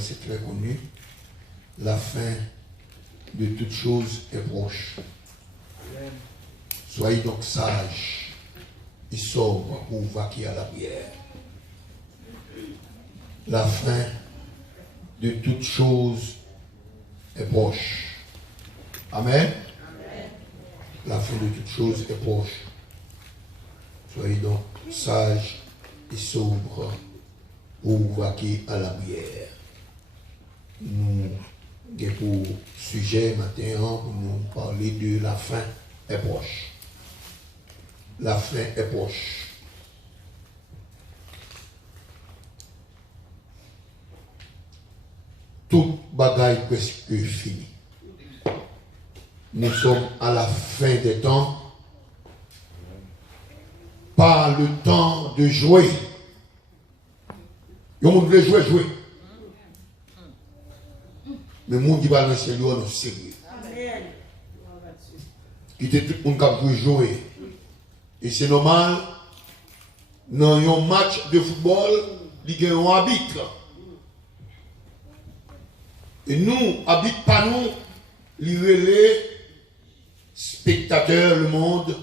verset très connu. La fin de toutes choses est proche. Soyez donc sages et sobres pour vaquer à la prière. La fin de toutes choses est proche. Amen. La fin de toutes choses est proche. Soyez donc sages et sobres pour vaquer à la prière. Nous avons pour sujet matin pour nous parler de la fin est proche. La fin est proche. Toute bagaille presque finie. Nous sommes à la fin des temps. Pas le temps de jouer. Le monde veut jouer. Mais le monde qui va dans le ciel, on est sérieux. Quitter tout le monde qui veut jouer. Et c'est normal, dans un match de football, il y a un arbitre. Et nous, habite pas nous, les spectateurs, le monde,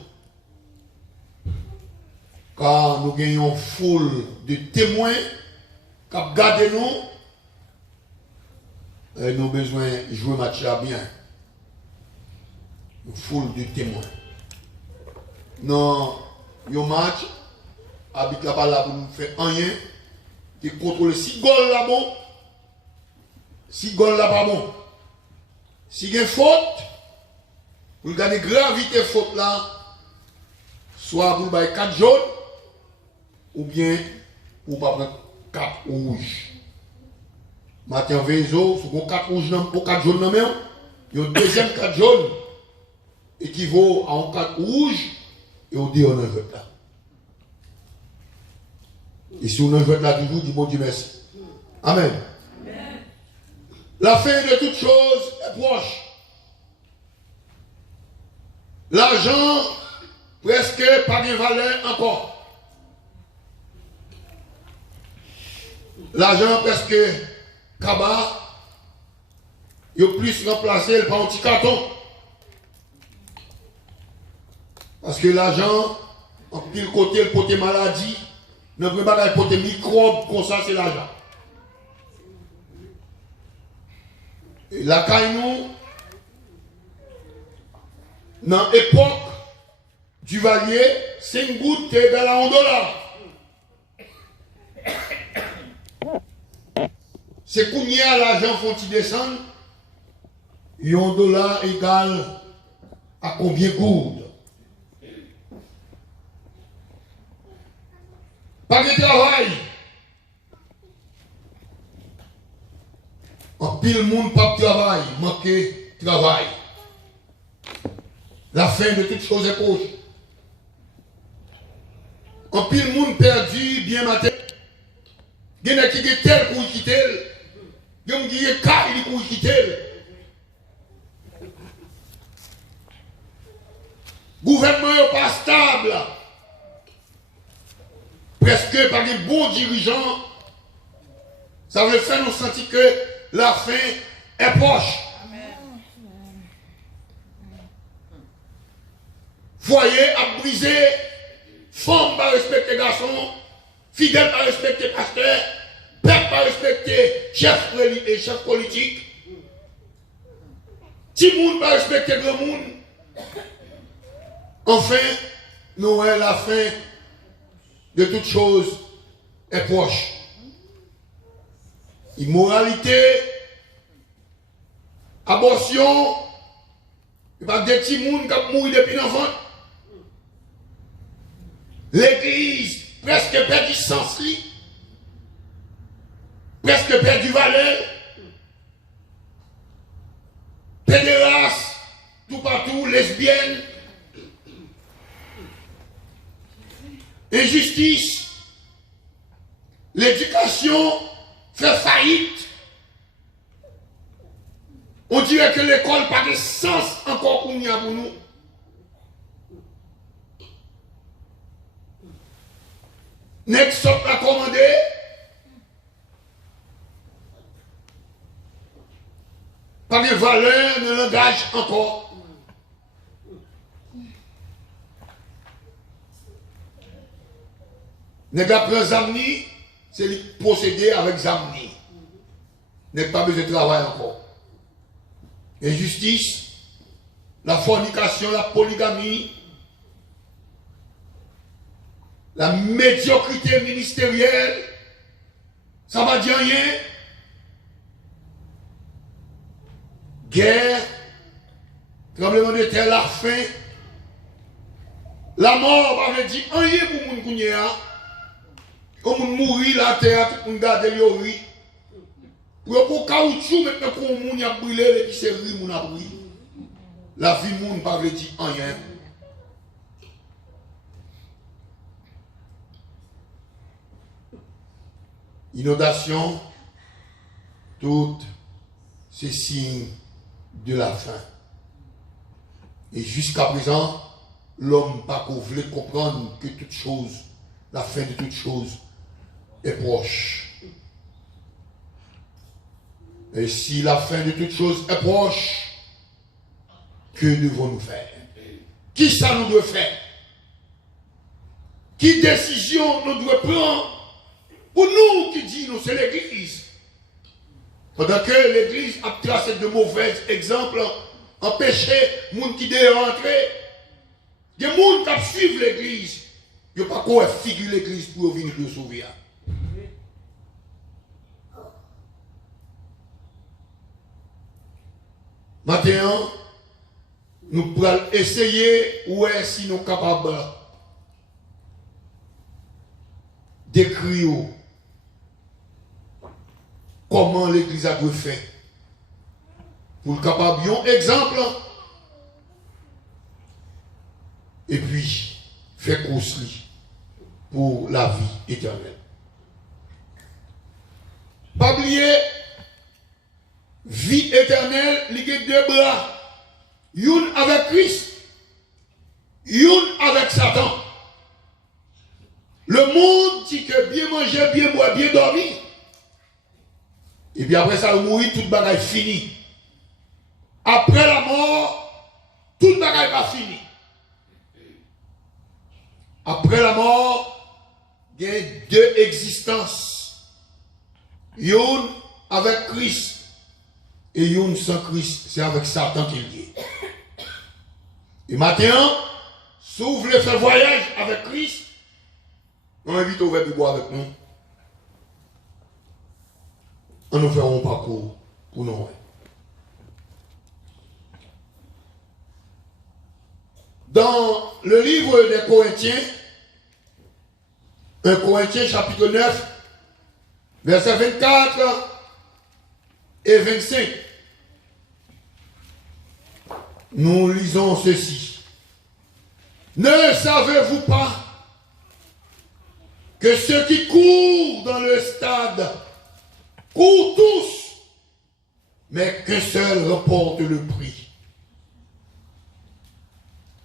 car nous gagnons foule de témoins qui regardent nous, et nous avons besoin de jouer le match là bien. Une foule de témoins. Dans un match, habite là pas là pour nous faire rien, qui contrôle si goal là bon, si goal là pas bon. Si il y a une faute, vous regardez gravité faute là, soit vous avez 4 jaunes, ou bien vous pas prendre 4 rouges. Matin 20 jours, si vous avez 4 rouges ou 4 jaunes dans même, il y a un deuxième 4 jaunes équivaut à un 4 rouges et on dit on a un vote là. Et si on a un vote là toujours, dis bon Dieu merci. Amen. Amen. La fin de toutes choses est proche. L'argent, presque pas de valeur encore. L'argent, presque cabas, il a plus remplacé par un petit carton. Parce que l'argent, en pile côté, le côté maladie, ne peut pas le côté microbe, comme ça, c'est l'argent. Et la caille nous, dans l'époque du Valier, 5 gouttes égale à $1. C'est qu'on y a l'argent faut-il descendre, $1 égale à combien de gouttes? Pas de travail. En pile monde pas de travail, manquer travail. La fin de toute chose est proche. En pile monde perdu, bien matin. Il y en a qui est tel pour quitter. Il y en a qui est car pour quitter. Gouvernement n'est pas stable. Presque par des bons dirigeants. Ça veut faire nous sentir que la fin est proche. Foyer a brisé, femme pas respecter garçon, fidèle pas respecter pasteur, père pas respecter chef politique, petit monde pas respecter grand monde. Enfin, nous la fin de toutes choses est proche. Immoralité, abortion, il n'y a pas de petits gens qui mourent depuis l'enfant. L'église presque perdu sens, presque perdu valeur. Pédéraces, tout partout, lesbiennes. Injustice. L'éducation fait faillite. On dirait que l'école n'a pas de sens encore pour nous. N'est-ce pas commandé? pas de valeur, de langage encore. N'est pas prendre zamni, c'est procéder avec zamni. N'est pas besoin de travail encore. Injustice, la fornication, la polygamie, la médiocrité ministérielle, ça va dire rien. Guerre, tremblement de terre, la faim, la mort, va dire rien pour moun kounya. Comme on mourit la terre, on garde le riz. Pour caoutchouc, maintenant, pour moun a brûlé, et puis c'est riz moun a brûlé. La vie moun pas veut dire rien. Inondation, toutes ces signes de la fin. Et jusqu'à présent, l'homme n'a pas voulu comprendre que toute chose, la fin de toute chose, est proche. Et si la fin de toute chose est proche, que devons-nous faire? Qui ça nous doit faire? Qui décision nous doit prendre? Pour nous qui disons, c'est l'Église. Pendant que l'Église a tracé de mauvais exemples, empêché les gens qui doivent rentrer, il y a des gens qui suivent l'Église. Il n'y a pas quoi figurer l'Église pour venir nous sauver. Maintenant, nous pourrons essayer, ouais, si nous sommes capables d'écrire comment l'Église a dû faire. Pour le capable, un exemple. Et puis, faire course pour la vie éternelle. Pas oublier, vie éternelle, il y a deux bras. Une avec Christ, une avec Satan. Le monde dit que bien manger, bien boire, bien dormir. Et puis après ça, mourir, toute bagaille fini. Après la mort, toute bagaille pas fini. Après la mort, il y a deux existences. Une avec Christ et une sans Christ. C'est avec Satan qu'il est. Et maintenant, si vous voulez faire voyage avec Christ, on invite au verbe de boire avec nous. On nous fait un parcours pour nous. Dans le livre des Corinthiens, 1 Corinthiens chapitre 9, versets 24 et 25, nous lisons ceci. Ne savez-vous pas que ceux qui courent dans le stade courent tous, mais qu'un seul remporte le prix?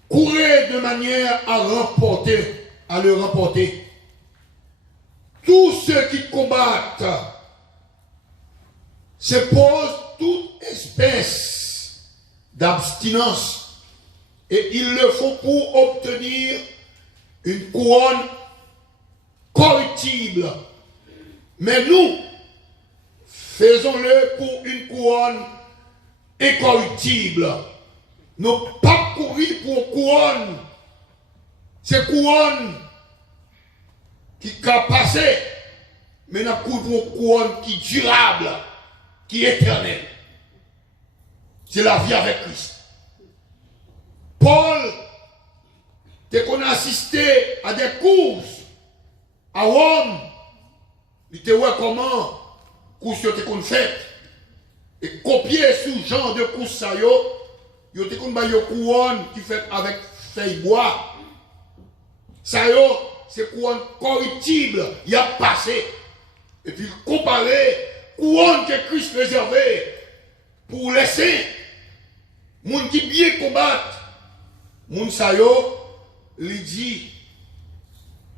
Courez de manière à le remporter. Tous ceux qui combattent se posent toute espèce d'abstinence et ils le font pour obtenir une couronne corruptible. Mais nous, faisons-le pour une couronne incorruptible. Nous pas courir pour couronne. C'est couronne qui a passé, mais nous courons pour couronne qui est durable, qui est éternelle. C'est la vie avec Christ. Paul, dès qu'on a assisté à des courses à Rome, il te voit comment courses étaient qu'on fait et copier ce genre de courses ça yo. Yo te kon ba yo couronne qui fait avec feuille bois. Ça yo, c'est couronne corruptible, il a passé. Et puis comparer couronne que Christ réservait pour laisser moun qui bien combattre. Moun sa yo, li dit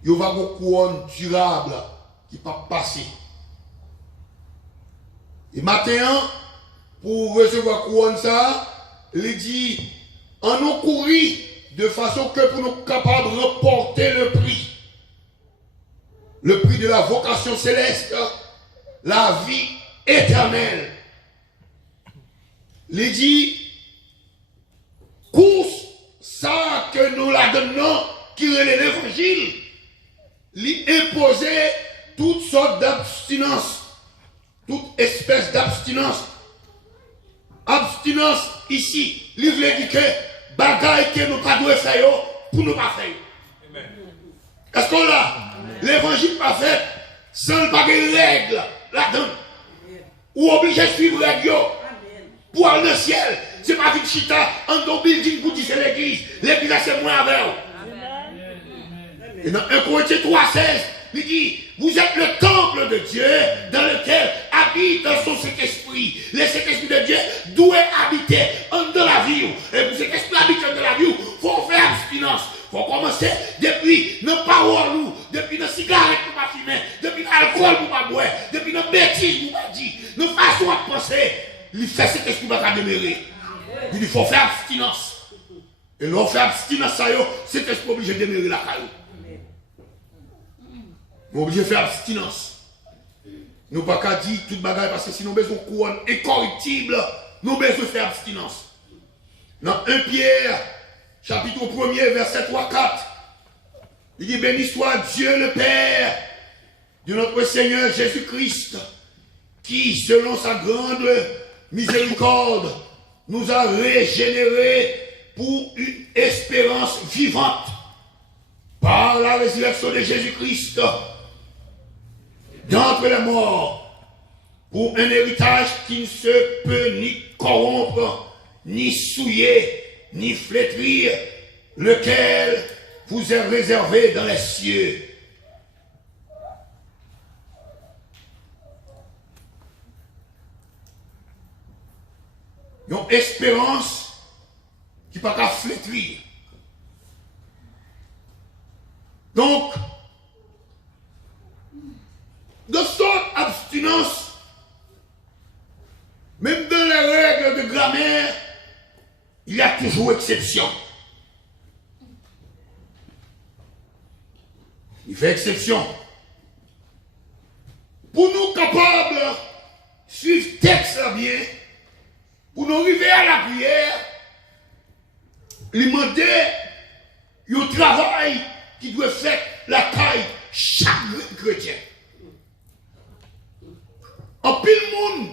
yo va go couronne durable qui pas passer. Et maintenant pour recevoir couronne ça, il dit, en nous courir de façon que pour nous capables de remporter le prix de la vocation céleste, la vie éternelle. Il dit, course ça que nous la donnons, qui est l'évangile, lui imposer toutes sortes d'abstinence, toute espèce d'abstinence. Abstinence ici, lui veut dire que bagaille que nous pas devons faire pour nous pas faire. Est-ce qu'on l'a? L'évangile pas fait sans pas de règles là-dedans. Ou obligé de suivre les règles pour aller au ciel. C'est pas vite chita en ton building pour dire c'est l'église. L'église c'est moins avec vous. Et dans 1 Corinthiens 3,16, il dit, vous êtes le temple de Dieu dans lequel habite son Saint-Esprit. Le Saint-Esprit de Dieu doit habiter en de la vie. Et pour cet esprit habiter en de la vie, il faut faire abstinence. Il faut commencer depuis nos paroles, depuis nos cigarettes pour pas fumer, depuis l'alcool pour pas boire, depuis nos bêtises pour pas dire, nos façons de penser. Il fait cet esprit pour pas demeurer. Il faut faire abstinence. Et l'on fait abstinence, cet esprit obligé de demeurer la caillou. Nous sommes obligés de faire abstinence. Nous ne pouvons pas dire toute bagaille parce que sinon nous avons une couronne incorruptible. Nous avons besoin de faire abstinence. Dans 1 Pierre, chapitre 1er, verset 3-4, il dit, béni soit Dieu le Père de notre Seigneur Jésus-Christ, qui, selon sa grande miséricorde, nous a régénérés pour une espérance vivante par la résurrection de Jésus-Christ d'entre les morts, pour un héritage qui ne se peut ni corrompre, ni souiller, ni flétrir, lequel vous est réservé dans les cieux. Une espérance qui ne peut pas flétrir. Donc, de sorte abstinence, même dans les règles de grammaire, il y a toujours exception. Il fait exception. Pour nous capables de suivre le texte bien, pour nous arriver à la prière, il demander un travail qui doit faire la taille chaque chrétien. En pile monde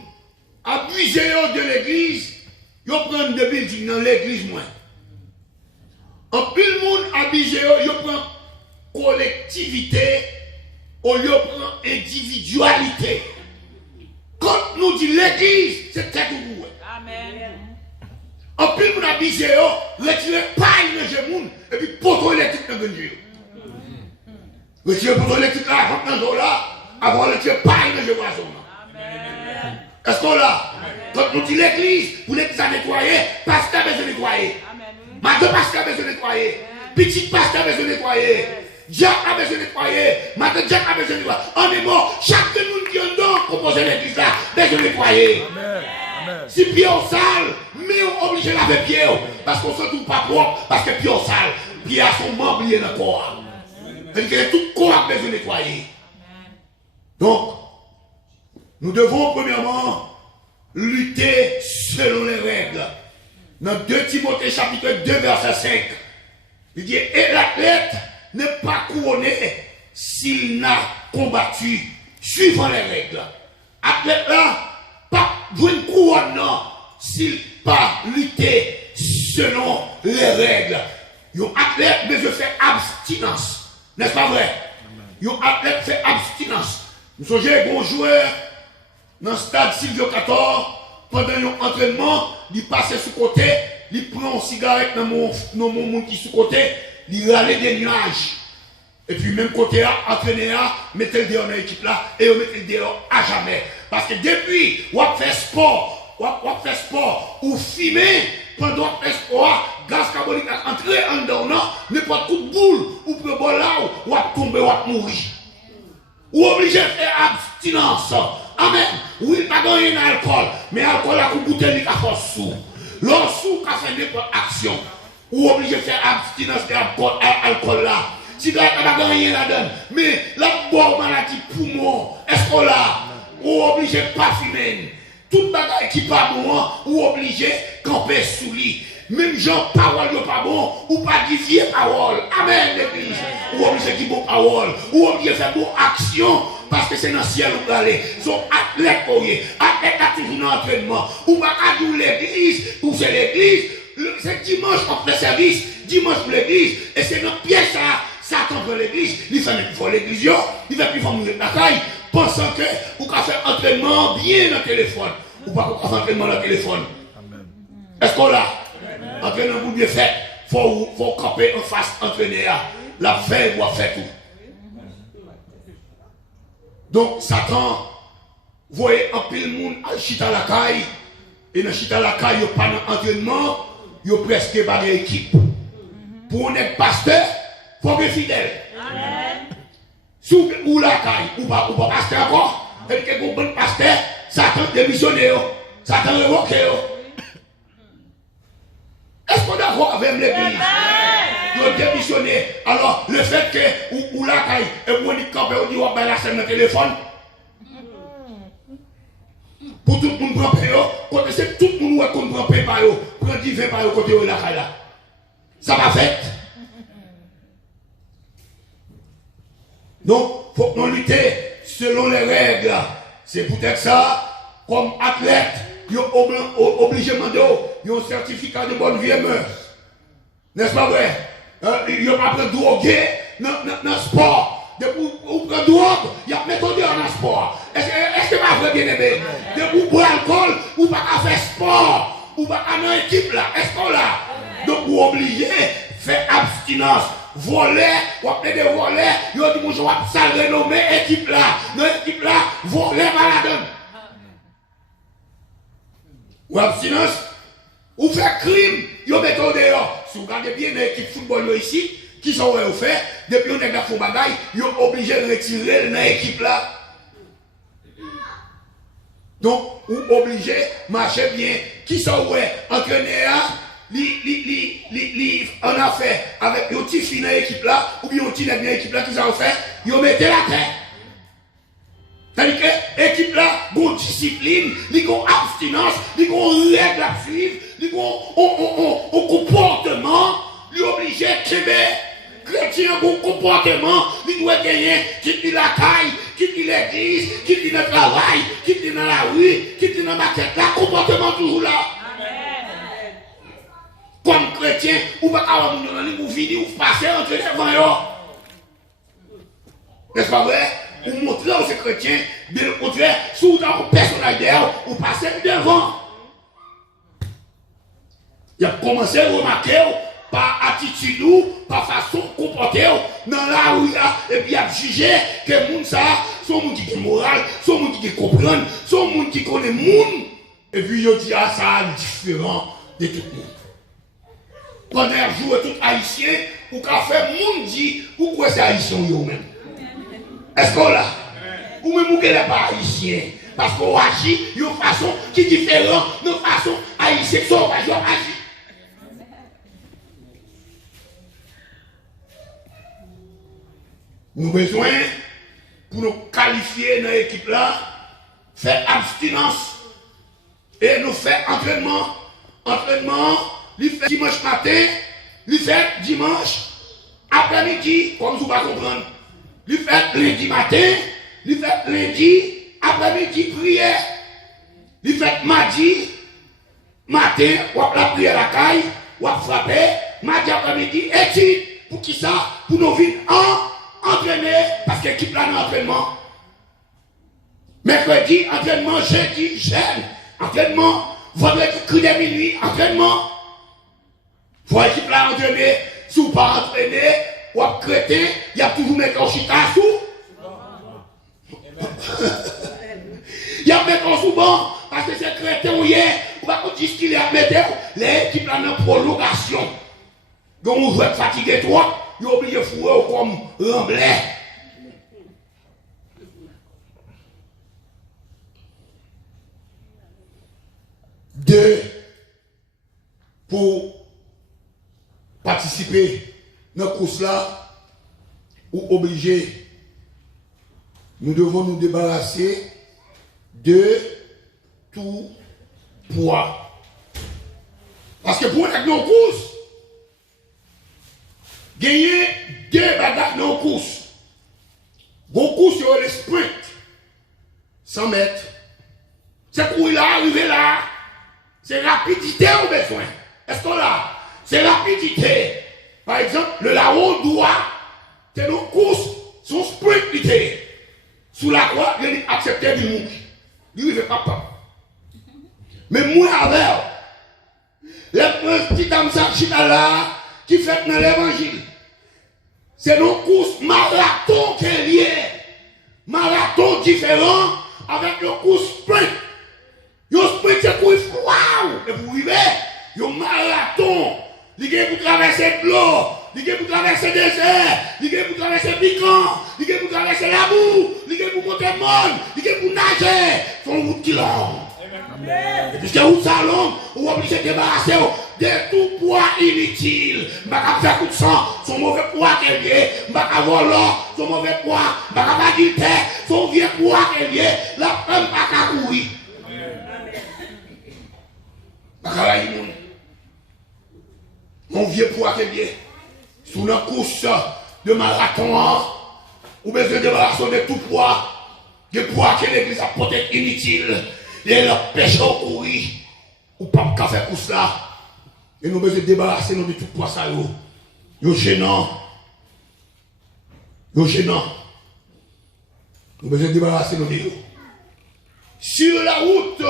abusé de l'église, ils prennent des buildings dans l'église moins. En pile monde abusé, ils prennent collectivité au lieu de prendre individualité. Quand nous dit l'église, c'est tête ou bout. Amen. En pile monde abusé, retirez paille dans le monde et puis poteau électrique dans le monde. Retirez poteau électrique là, avant de retirer paille dans le monde. Est-ce qu'on l'a? Quand nous dit l'église, pour l'église à nettoyer, pasteur a besoin de nettoyer. Madame pasteur a besoin de nettoyer. Petit pasteur a besoin de nettoyer. Jack a besoin de nettoyer. Madame Jack a besoin de nettoyer. En est mort, chaque monde qui est dedans, composé l'église là, besoin de nettoyer. Si pied au sale, mais on est obligé de laver pied. Parce qu'on ne se trouve pas propre, parce que pied au sale, pied à son membre lié dans le corps. C'est-à-dire que tout corps a besoin de nettoyer. Donc, nous devons premièrement lutter selon les règles. Dans 2 Timothée chapitre 2 verset 5, il dit, et l'athlète n'est pas couronné s'il n'a combattu suivant les règles. Athlète là, pas une couronne non, s'il pas lutté selon les règles. Un athlète besoin faire abstinence. N'est-ce pas vrai? Un athlète fait abstinence. Nous sommes des bons joueurs. Dans le stade Silvio 14, pendant un entraînement, il passe sous côté, il prend une cigarette dans mon monde qui est sous côté, il râle des nuages. Et puis même côté là, entraîner là, mettez le dehors dans l'équipe là, et vous mettez le dehors à jamais. Parce que depuis, vous faites sport, ou fumer, pendant que vous faites sport, gaz carbonique a entré en dedans, n'importe coup de boule, ou pour le là, ou tomber, ou mourir. Ou obligé de faire abstinence. Amen. Oui, pas gagner d'alcool, mais alcool a pour goûter les force sous. L'on sous qu'a fait n'importe action. Ou obligé de faire abstinence de alcool là. Si tu n'as pas gagné là-dedans, mais la bonne maladie poumon, est-ce qu'on l'a? Ou obligé de pas fumer. Toute bagaille qui pas bon, ou obligé de camper sous lit. Même gens, parole n'est pas bon, ou pas dire vieille parole. Amen, l'église. Ou obligé de dire bon parole, ou obligé de faire bon action, parce que c'est dans le ciel où vous allez. Son athlète, athlète a toujours dans l'entraînement. Ou pas dire l'église, ou c'est l'église. C'est dimanche qu'on fait service, dimanche pour l'église, et c'est notre pièce ça, Satan pour l'église, il fait plus fort l'église, il fait plus fort mourir la caille, pensant que vous pouvez faire entraînement bien dans le téléphone, ou pas faire entraînement dans le téléphone. Est-ce qu'on l'a? Entraînement pour bien faire, il faut camper en face, entraîner, la faire, doit faire tout. Donc Satan, vous voyez un pile monde à chita la caille, et dans chita la caille, il n'y a pas d'entraînement. Yo presque pas d'équipe. Pour être pasteur, il faut être fidèle. Amen. Sous ou la caille, ou pas pasteur encore, et que vous bon pasteur, Satan démissionne, Satan révoque. Est-ce qu'on est d'accord avec l'église? Vous démissionné. Alors, le fait que ou la caille, et vous dites qu'on peut dire la scène de téléphone, pour tout le monde prend payo, c'est tout le monde qui prend payo, prend 10, 20 payo côté de la caille là. Ça va fait. Donc, il faut que nous luttions selon les règles. C'est peut-être ça, comme athlète, ils sont obligés de demander un certificat de bonne vie et mœurs. N'est-ce pas vrai? Ils n'ont pas pris droguer dans le sport. Ou prendre drogue, il y a méthode dans le sport. Est-ce que c'est pas vrai, bien aimé? De vous boire l'alcool, ou pas faire sport, ou pas dans l'équipe là. Est-ce qu'on l'a? Donc vous obligez de faire abstinence. Voler, ou appeler des volets, vous dites bonjour, vous allez renommer équipe là. Dans l'équipe là, voler malade. Ou abstinence, ou faire crime, vous mettez dehors. Si vous regardez bien l'équipe football ici, qui sont au fait, depuis qu'on est dans le bagaille, ils sont obligés de retirer l'équipe là. Donc, vous obligés de marcher bien. Qui sont entraînés en affaire avec un petit fin dans l'équipe là, ou bien un petit dans l'équipe là, qui sont fait, ils mettent la terre. C'est-à-dire que l'équipe là, il y a une discipline, il y a une abstinence, il y a une règle à suivre, il y a un comportement, il est obligé de créer. Chrétien, bon comportement, il doit gagner, quitte la caille, quitte l'église, quitte le travail, quitte dans la rue, quitte dans la maquette, là, comportement toujours là. Amen. Comme chrétien, vous ne pouvez pas avoir vous finir, vous passez entre les devant. N'est-ce pas vrai? Vous montrez aux chrétiens, bien au contraire, si vous avez un personnage derrière, vous passez devant. Il a commencé à remarquer, par attitude ou par façon de comporter dans la rue et puis à juger que les gens sont des gens qui sont moral, sont des gens qui comprennent, sont des gens qui connaissent le monde. Et puis ils disent ah ça est différent de tout le monde. Quand on joue tout haïtien, ou quand fait le monde dit pourquoi c'est haïtien eux-mêmes. Est-ce qu'on l'a? Ou même vous n'êtes pas haïtien. Parce qu'on agit d'une façon qui est différente de façon haïtienne sauvage agit. Nous avons besoin, pour nous qualifier dans l'équipe là, faire abstinence et nous faire entraînement. Entraînement, lui fait dimanche matin, lui fait dimanche après-midi, comme vous pouvez comprendre. Lui fait lundi matin, lui fait lundi après-midi prière. Lui fait mardi matin, ou la prière à la caille, ou frapper, mardi après-midi, étude. Pour qui ça? Pour nous vivre entraîner, parce que l'équipe là dans l'entraînement. Mercredi, entraînement, jeudi, jeûne. Entraînement, vendredi, cri de minuit, entraînement. Faut l'équipe là entraîner, si vous pas entraîner, ou à chrétien, il y a toujours mettre en chita sous. Il y a mettre en souvent, parce que c'est chrétien ou hier, ou pas qu'on dise qu'il est à mettre, l'équipe là dans prolongation. Donc vous jouez fatigué toi. Vous avez oublié de fouer comme remblai. 2, pour participer dans la course là, ou obligé, nous devons nous débarrasser de tout poids. Parce que pour être dans la course, gagner 2 bagages dans la course. Bon course sur le sprint, 100 mètres. C'est pour là, arriver là, c'est rapidité au besoin. Est-ce qu'on l'a? C'est rapidité. Par exemple, le larron doit, c'est nos courses, son sprint, sous la croix, il acceptait du mourir. Il ne veut pas. Mais moi, avec, le petit dame China là, qui fait dans l'évangile, c'est nos courses marathon qui est lié. Marathon différent avec le course sprint. Le sprint, c'est pour waouh! Et pour arriver, le marathon, il est pour traverser l'eau, il est pour traverser le désert, il est pour traverser le piquant, il est pour traverser la boue, il est pour monter le monde, il est pour nager. C'est une route qui est longue. Et puisque route ça longue, on est obligé de débarrasser de tout poids inutile. Je ne vais pas faire coup de sang, son mauvais poids qu'elle est, je ne vais pas voler, son mauvais poids, je ne vais pas adultère, son vieux poids qu'elle est, la femme ne va pas courir. Mon vieux poids qu'elle est, sous la course de marathon, ou besoin de débarrasser de tout poids, de poids que l'église a peut-être inutile, et leur péché au courir, ou pas qu'à faire course là, et nous besoin de débarrasser de tout poids ça, yo gênant, yo gênant, nous besoin de débarrasser de nous. Sur la route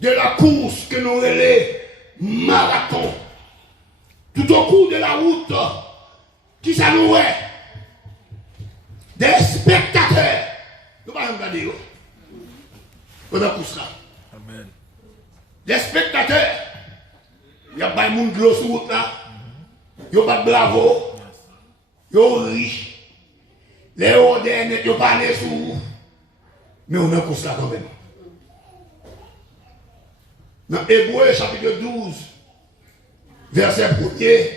de la course que nous relèvons marathon, tout au cours de la route, qui ça nous est? Des spectateurs. Nous ne pouvons pas regarder pendant la course là. Amen. Des spectateurs. Il y a pas de monde de l'eau sur la route là. Il n'y a pas de bravo. Il y a riche. Les odeurs ne sont pas allés sur. Mais on a une course là quand même. Dans Hébreu chapitre 12, verset 1er,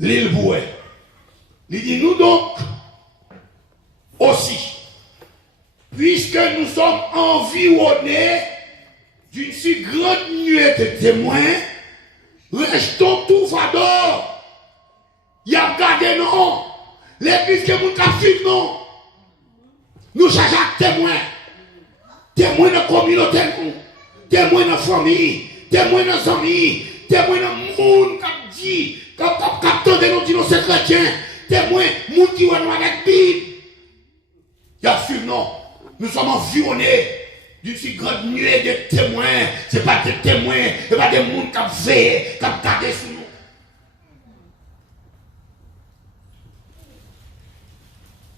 l'île Boué. Il dit nous donc aussi, puisque nous sommes environnés d'une si grande nuée de témoins, restons tout fador. Il y a gardé non. L'église que nous avons suivi non. Nous cherchons témoins. Témoins de la communauté. Témoins de la famille, témoins de nos amis, témoins de monde qui dit, qui attendent de nous dire nos chrétiens, témoins de monde qui va nous avec la Bible. Il y a suivi, non. Nous sommes environnés d'une si grande nuée de témoins. Ce n'est pas des témoins, ce n'est pas des monde qui veillent, qui gardent sur nous.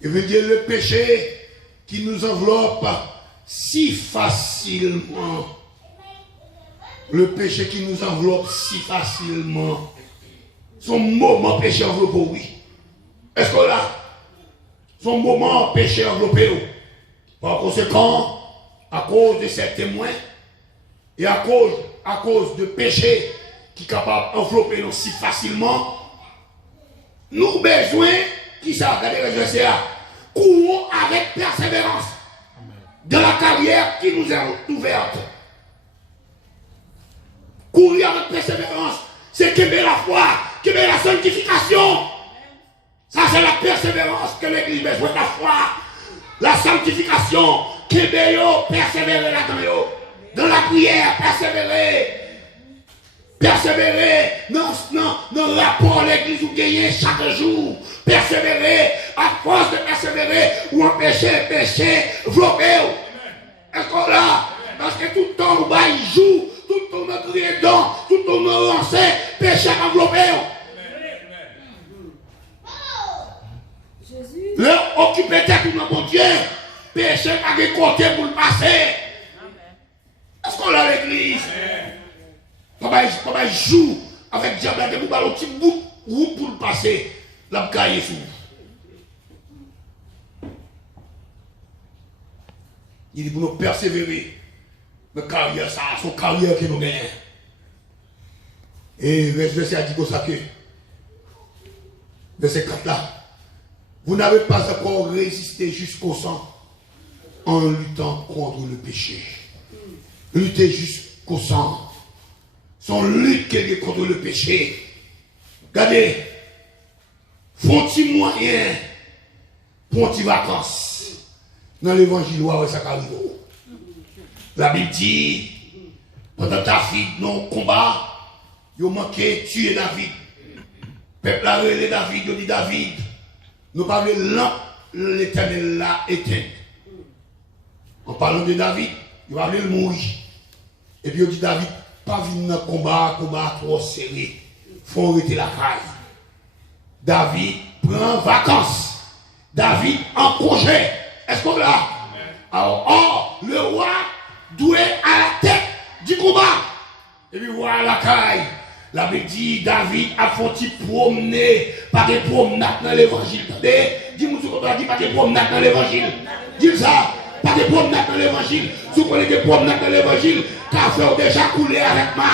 Il veut dire le péché qui nous enveloppe si facilement. Le péché qui nous enveloppe si facilement. Son moment péché enveloppé, oui. Est-ce que là, son moment péché enveloppé, par conséquent, à cause de ces témoins, et à cause de péché qui est capable d'envelopper nous si facilement, nous besoin, qui ça, regardez le GCA, courons avec persévérance dans la carrière qui nous est ouverte. Courir avec persévérance, c'est qu'aimer la foi, qu'aimer la sanctification. Ça, c'est la persévérance que l'Église a besoin de la foi. La sanctification, qu'aimer, persévérer là-dedans. Dans la prière, persévérer. Persévérer dans le rapport l'Église où gagner chaque jour. Persévérer, à force de persévérer, ou empêcher, péché, vlopper. Est-ce qu'on l'a? Parce que tout le temps, il joue. Tout le monde crié dedans, tout le monde lancé, péché enveloppé. Le occupé tête tout le bon Dieu, péché à des côtés pour le passer. Est-ce qu'on a l'église? Papa joue avec le diable pour un petit bout pour le passer. La caille sous. Il dit pour nous persévérer. Mais carrière, ça, son carrière que nous gagnons. Et verset a dit comme ça que, verset 4 là, vous n'avez pas encore résisté jusqu'au sang en luttant contre le péché. Lutter jusqu'au sang. Son lutte qu'elle est contre le péché. Regardez, font-ils moyen pour des vacances dans l'évangile, ouais, ça arrive. La Bible dit, pendant David, non combat, il a manqué tuer David. Peuple a relé David, il dit David, nous parlons de l'Éternel l'a éteint. En parlant de David, il va aller mourir. Et puis il dit David, pas venir dans le combat trop serré. Il faut arrêter la caille. David prend vacances. David en congé. Est-ce qu'on l'a? Alors, le roi doué à la tête du combat. Et puis voilà la caille. La Bible dit, David a fait promener, pas de promenade dans l'évangile. Dis-moi ce qu'on doit dire, pas de promenade dans l'évangile. Dis ça, pas de promenade dans l'évangile. Si vous connaissez des promenades dans l'évangile, car faire déjà couler avec moi.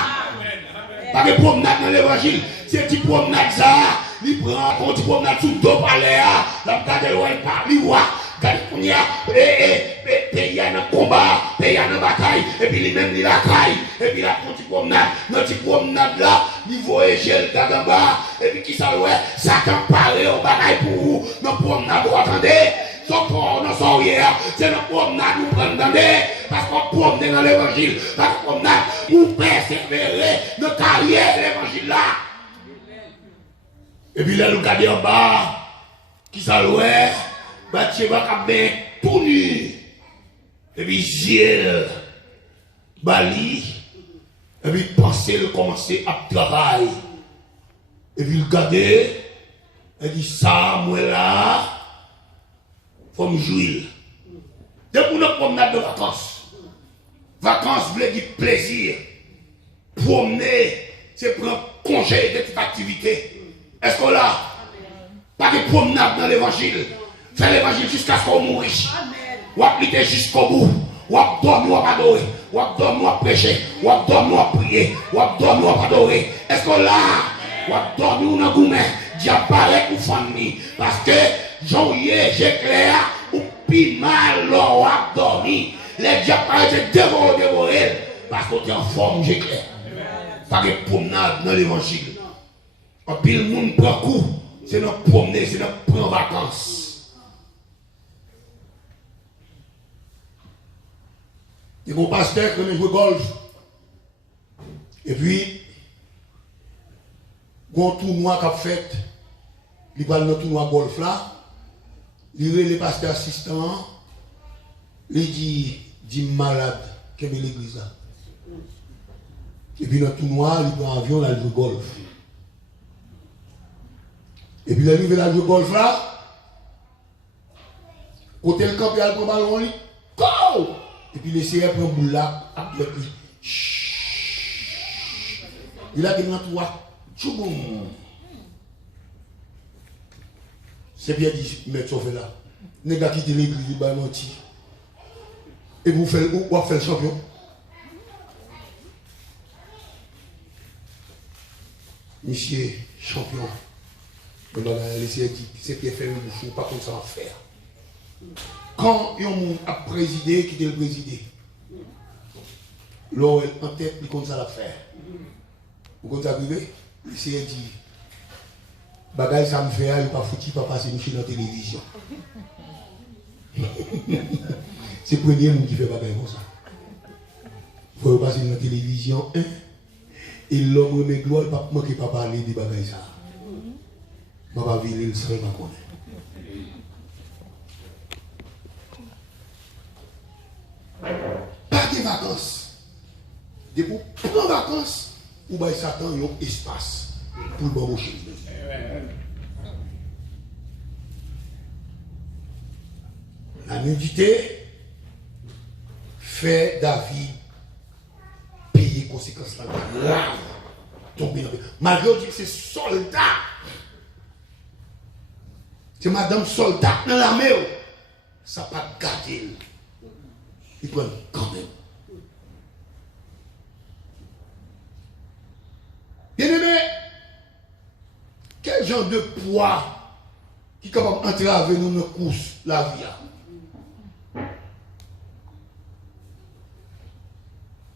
Pas de promenade dans l'évangile. C'est une promenade ça, il prend, quand il promenade sous deux palais, la regarde loin, il voit. Quand il y a pays dans le combat, pays dans la bataille, et puis lui-même il la caille, et puis la petite promenade là, il voit gel en bas, et puis qui ça ouais, ça t'empare au bagaille pour vous, nos promenades vous attendez, son corps, nos sourires, c'est nos promenades nous prenons parce qu'on promène dans l'évangile, parce qu'on promenade nous persévérer nos carrières l'évangile là. Et puis là nous regardons en bas, qui ça ouais, Bathsheba a bien tout nu. Et puis Giel, Bali, et puis penser le commencer à travailler. Et puis le garder, et dit ça, moi là, faut me jouir. Depuis notre promenade de vacances, vacances veut dire plaisir. Promener, c'est prendre congé de toute activité. Est-ce qu'on l'a? Pas de promenade dans l'évangile. Faire l'évangile jusqu'à ce qu'on mourit. Ou appliquer jusqu'au bout. Ou dormir, ou adorer. Ou dormir, ou prêcher. Ou dormir, ou prier. Ou dormir, ou adorer. Est-ce qu'on l'a? Ou dormir, ou dans gourmet. Diaparait ou famille. Parce que, janvier, j'éclaire, ou pis mal, ou dormir. Les diaparais, c'est dévorer. Parce qu'on est en forme, j'éclaire. Pas de promenade dans l'évangile. En pile, le monde prend coup. C'est notre promener, c'est notre prendre vacances. Il y a mon pasteur qui a joué golf. Et puis, il y a un tournoi qui a fait. Il va dans le tournoi golf là. Il y a le pasteur assistant. Il dit malade qui est l'église là. Et puis dans le tournoi, il prend un avion, il joue golf. Et puis il arrive à jouer golf là. Côté le camp, il a le ballon, il go! Et puis les CR prend boule là, avec lui. Il a dit dans toi, tchouboum. C'est bien dit, mettre sauvé là. Les gars qui étaient l'église, ils ont menti. Et vous faites le champion. Monsieur, champion. Les CR dit, c'est bien fait, il ne faut pas comme ça en faire. Quand on a présidé, qui était le président, l'OL en tête, il compte ça l'affaire. Vous comptez arriver? Il s'est dit, bagaille ça me fait, il n'est pas foutu, pas passer Michel dans la télévision. C'est le premier monde qui fait bagaille comme ça. Il faut passer dans la télévision, hein? Et l'homme remet gloire, il ne peut manquer pas parler de bagaille ça. Papa Ville, il serait pas connu. Pas de vacances. De vous prendre vacances, ou bien Satan a un espace pour le bon chez lui. La nudité fait David payer les conséquences graves. Tomber dans le... Malgré que c'est soldat. C'est madame soldat dans l'armée. Ça n'a pas gardé. il prend quand même. Bien aimé, quel genre de poids qui est capable d'entraver nous dans la course, la vie?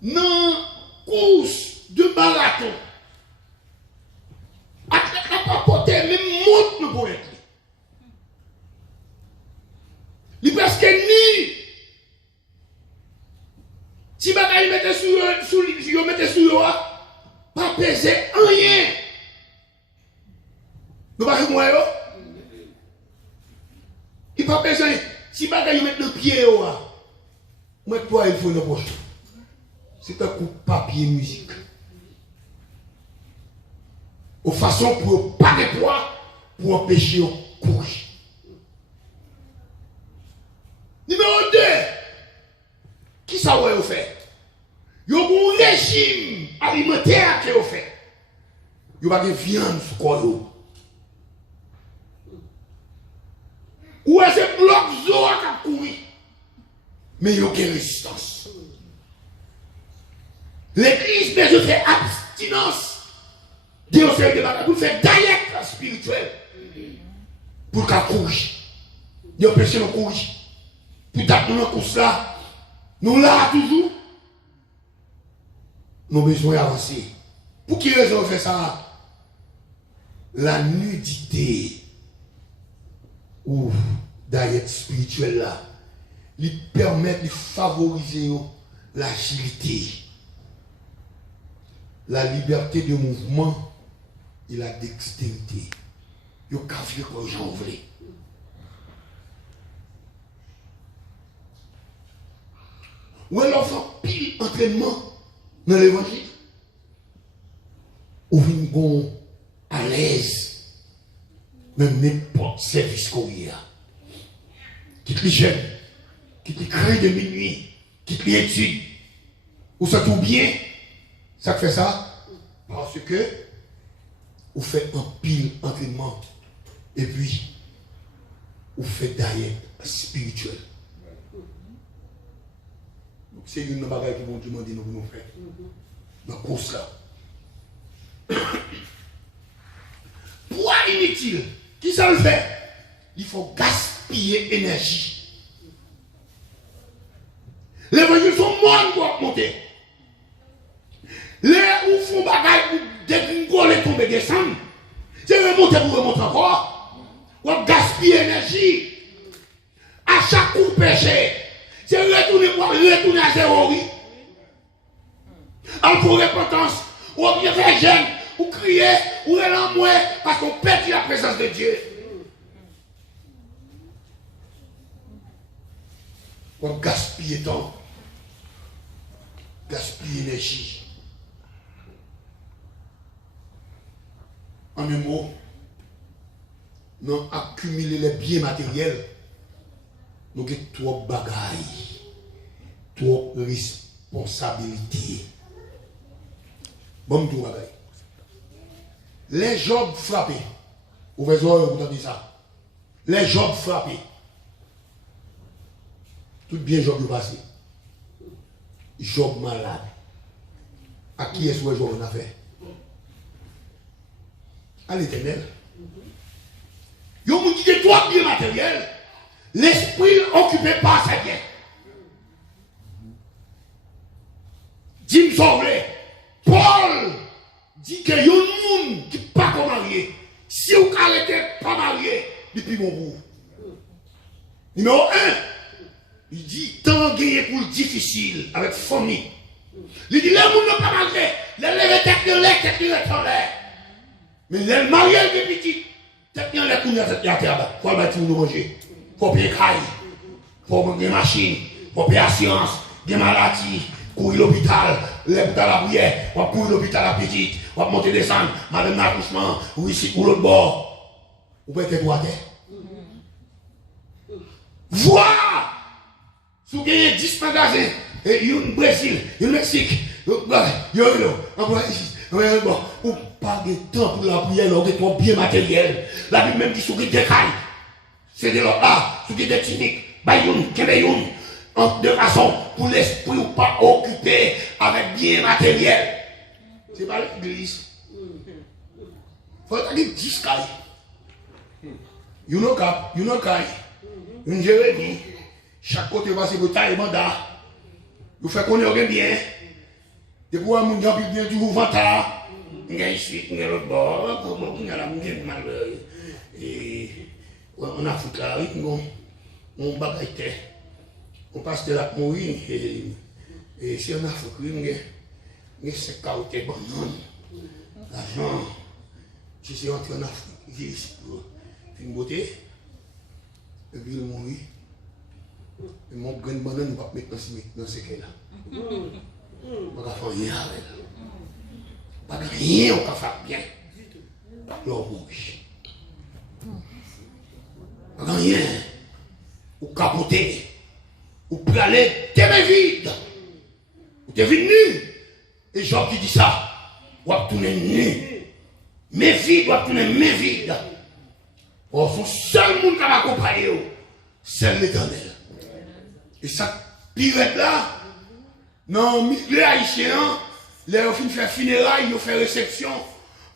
Non, course de marathon. Athlète n'a pas porté même montre nous pour être. Il presque ni. Si bagaille mette sur pas peser rien. Nous pas moi yo. Il pas peser rien. Si bagaille mette le pied yo, moi toi il faut le poche. C'est un coup de papier musique. Aux façon pour pas de poids pour empêcher de courir. Numéro 2, qui ça va faire? Il y a un régime alimentaire qui est fait. Il y a de viande sur le corps. Ou est-ce que bloc zo a courir? Mais il y a aucune résistance. L'église besoin de faire abstinence. Dieu fait de bagages pour faire diète spirituelle. Pour qu'à courir. Il empêche de courir. Pour taper dans la course là. Nous là toujours. Nous avons besoin d'avancer. Pour qui raison on fait ça? La nudité ou diète spirituelle là, lui permet de favoriser l'agilité, la liberté de mouvement et la dextérité. Yo ka vivre comme j'en voulais. Ou alors fait pile entraînement dans l'évangile. Ou une bon à l'aise dans n'importe service qu'on y a. Qui te jeune, qui te crée de minuit, qui te étude. Ou ça tout bien, ça fait ça parce que vous faites un pile entraînement et puis vous faites diète spirituelle. C'est une bagaille que bon Dieu m'a dit nous pour nous faire. Dans la course là. Poids inutile. Qui ça le fait? Il faut gaspiller énergie. L'évangile sont morts pour monter. Les où font bagaille pour dégringoler tomber descendre. C'est remonter pour remonter encore. On gaspille énergie. À chaque coup péché. C'est retourner à zéro, oui. En pour repentance, ou bien faire jeune, ou crier, ou aller en moins, parce qu'on perd la présence de Dieu. On gaspille temps, gaspille énergie. En un mot, nous accumuler les biens matériels. Nous avons trop de bagailles, trop de responsabilités. Bon, tout bagaille. Les jobs frappés, vous entendez ça? Les jobs frappés. Tout bien, job passé. Job malade. À qui est-ce que job on a fait? À l'Éternel. Il y a qui ont trop de biens matériels. L'esprit occupé par sa guerre. Dis-moi sauvé. Paul dit que y a un monde qui n'est pas marié. Si vous n'arrêtez pas marié, depuis mon bout. Numéro 1, il dit tant gagné pour le difficile avec famille. Il dit les gens ne pas marié. Les lèvres tête de l'air, tête de l'air. Mais les mariés de petit, tête de l'air, tête de l'air. Il faut le nous manger. Il faut payer caille, il faut payer machine, il faut payer assurance, des maladies, courir l'hôpital, l'hôpital à prière, on va courir l'hôpital à petite, on va monter descendre, madame l'accouchement, ou ici, ou l'autre bord. Vous pouvez être droit. Voir! Si vous avez 10 magasins, et il y a un Brésil, il y a un Mexique, il y a un ou pas de temps pour la prière, on est bien matériel. La Bible même dit que vous avez des cailles. C'est de l'autre là, sous des techniques, bayoun, kebeyoun, de façon pour l'esprit ou pas occupé avec bien matériel. C'est pas l'église. Faut dire 10 cailles. You know caille. Une Jérémie. Chaque côté va se bataille mandat. Vous faites qu'on est bien. De pouvoir mon gars bien du vantard. Ngay ici, ngay l'autre bord, ngay la ngay mal. Et en Afrique là, on bagaille. On passe de la mouille et c'est en Afrique, ngay se caoter banane. L'argent. Si c'est entré en Afrique, j'ai ici pour une beauté. Et puis le mouille. Et mon grain de banane va mettre dans ce qu'elle a. Pas qu'à faire rien avec. Pas qu'à rien, on va faire bien. L'homme mouille. Pas qu'à rien. Ou capoter. Ou planer, t'es vide. Ou t'es venu. Et Job qui dit ça. Ou à tourner nu. Mais vide, ou à tourner mais vide. Oh, son seul monde qui va accompagner, c'est l'Éternel. Et ça, pire là, non, les Haïtiens, les ont fait funérailles, ils ont fait réception.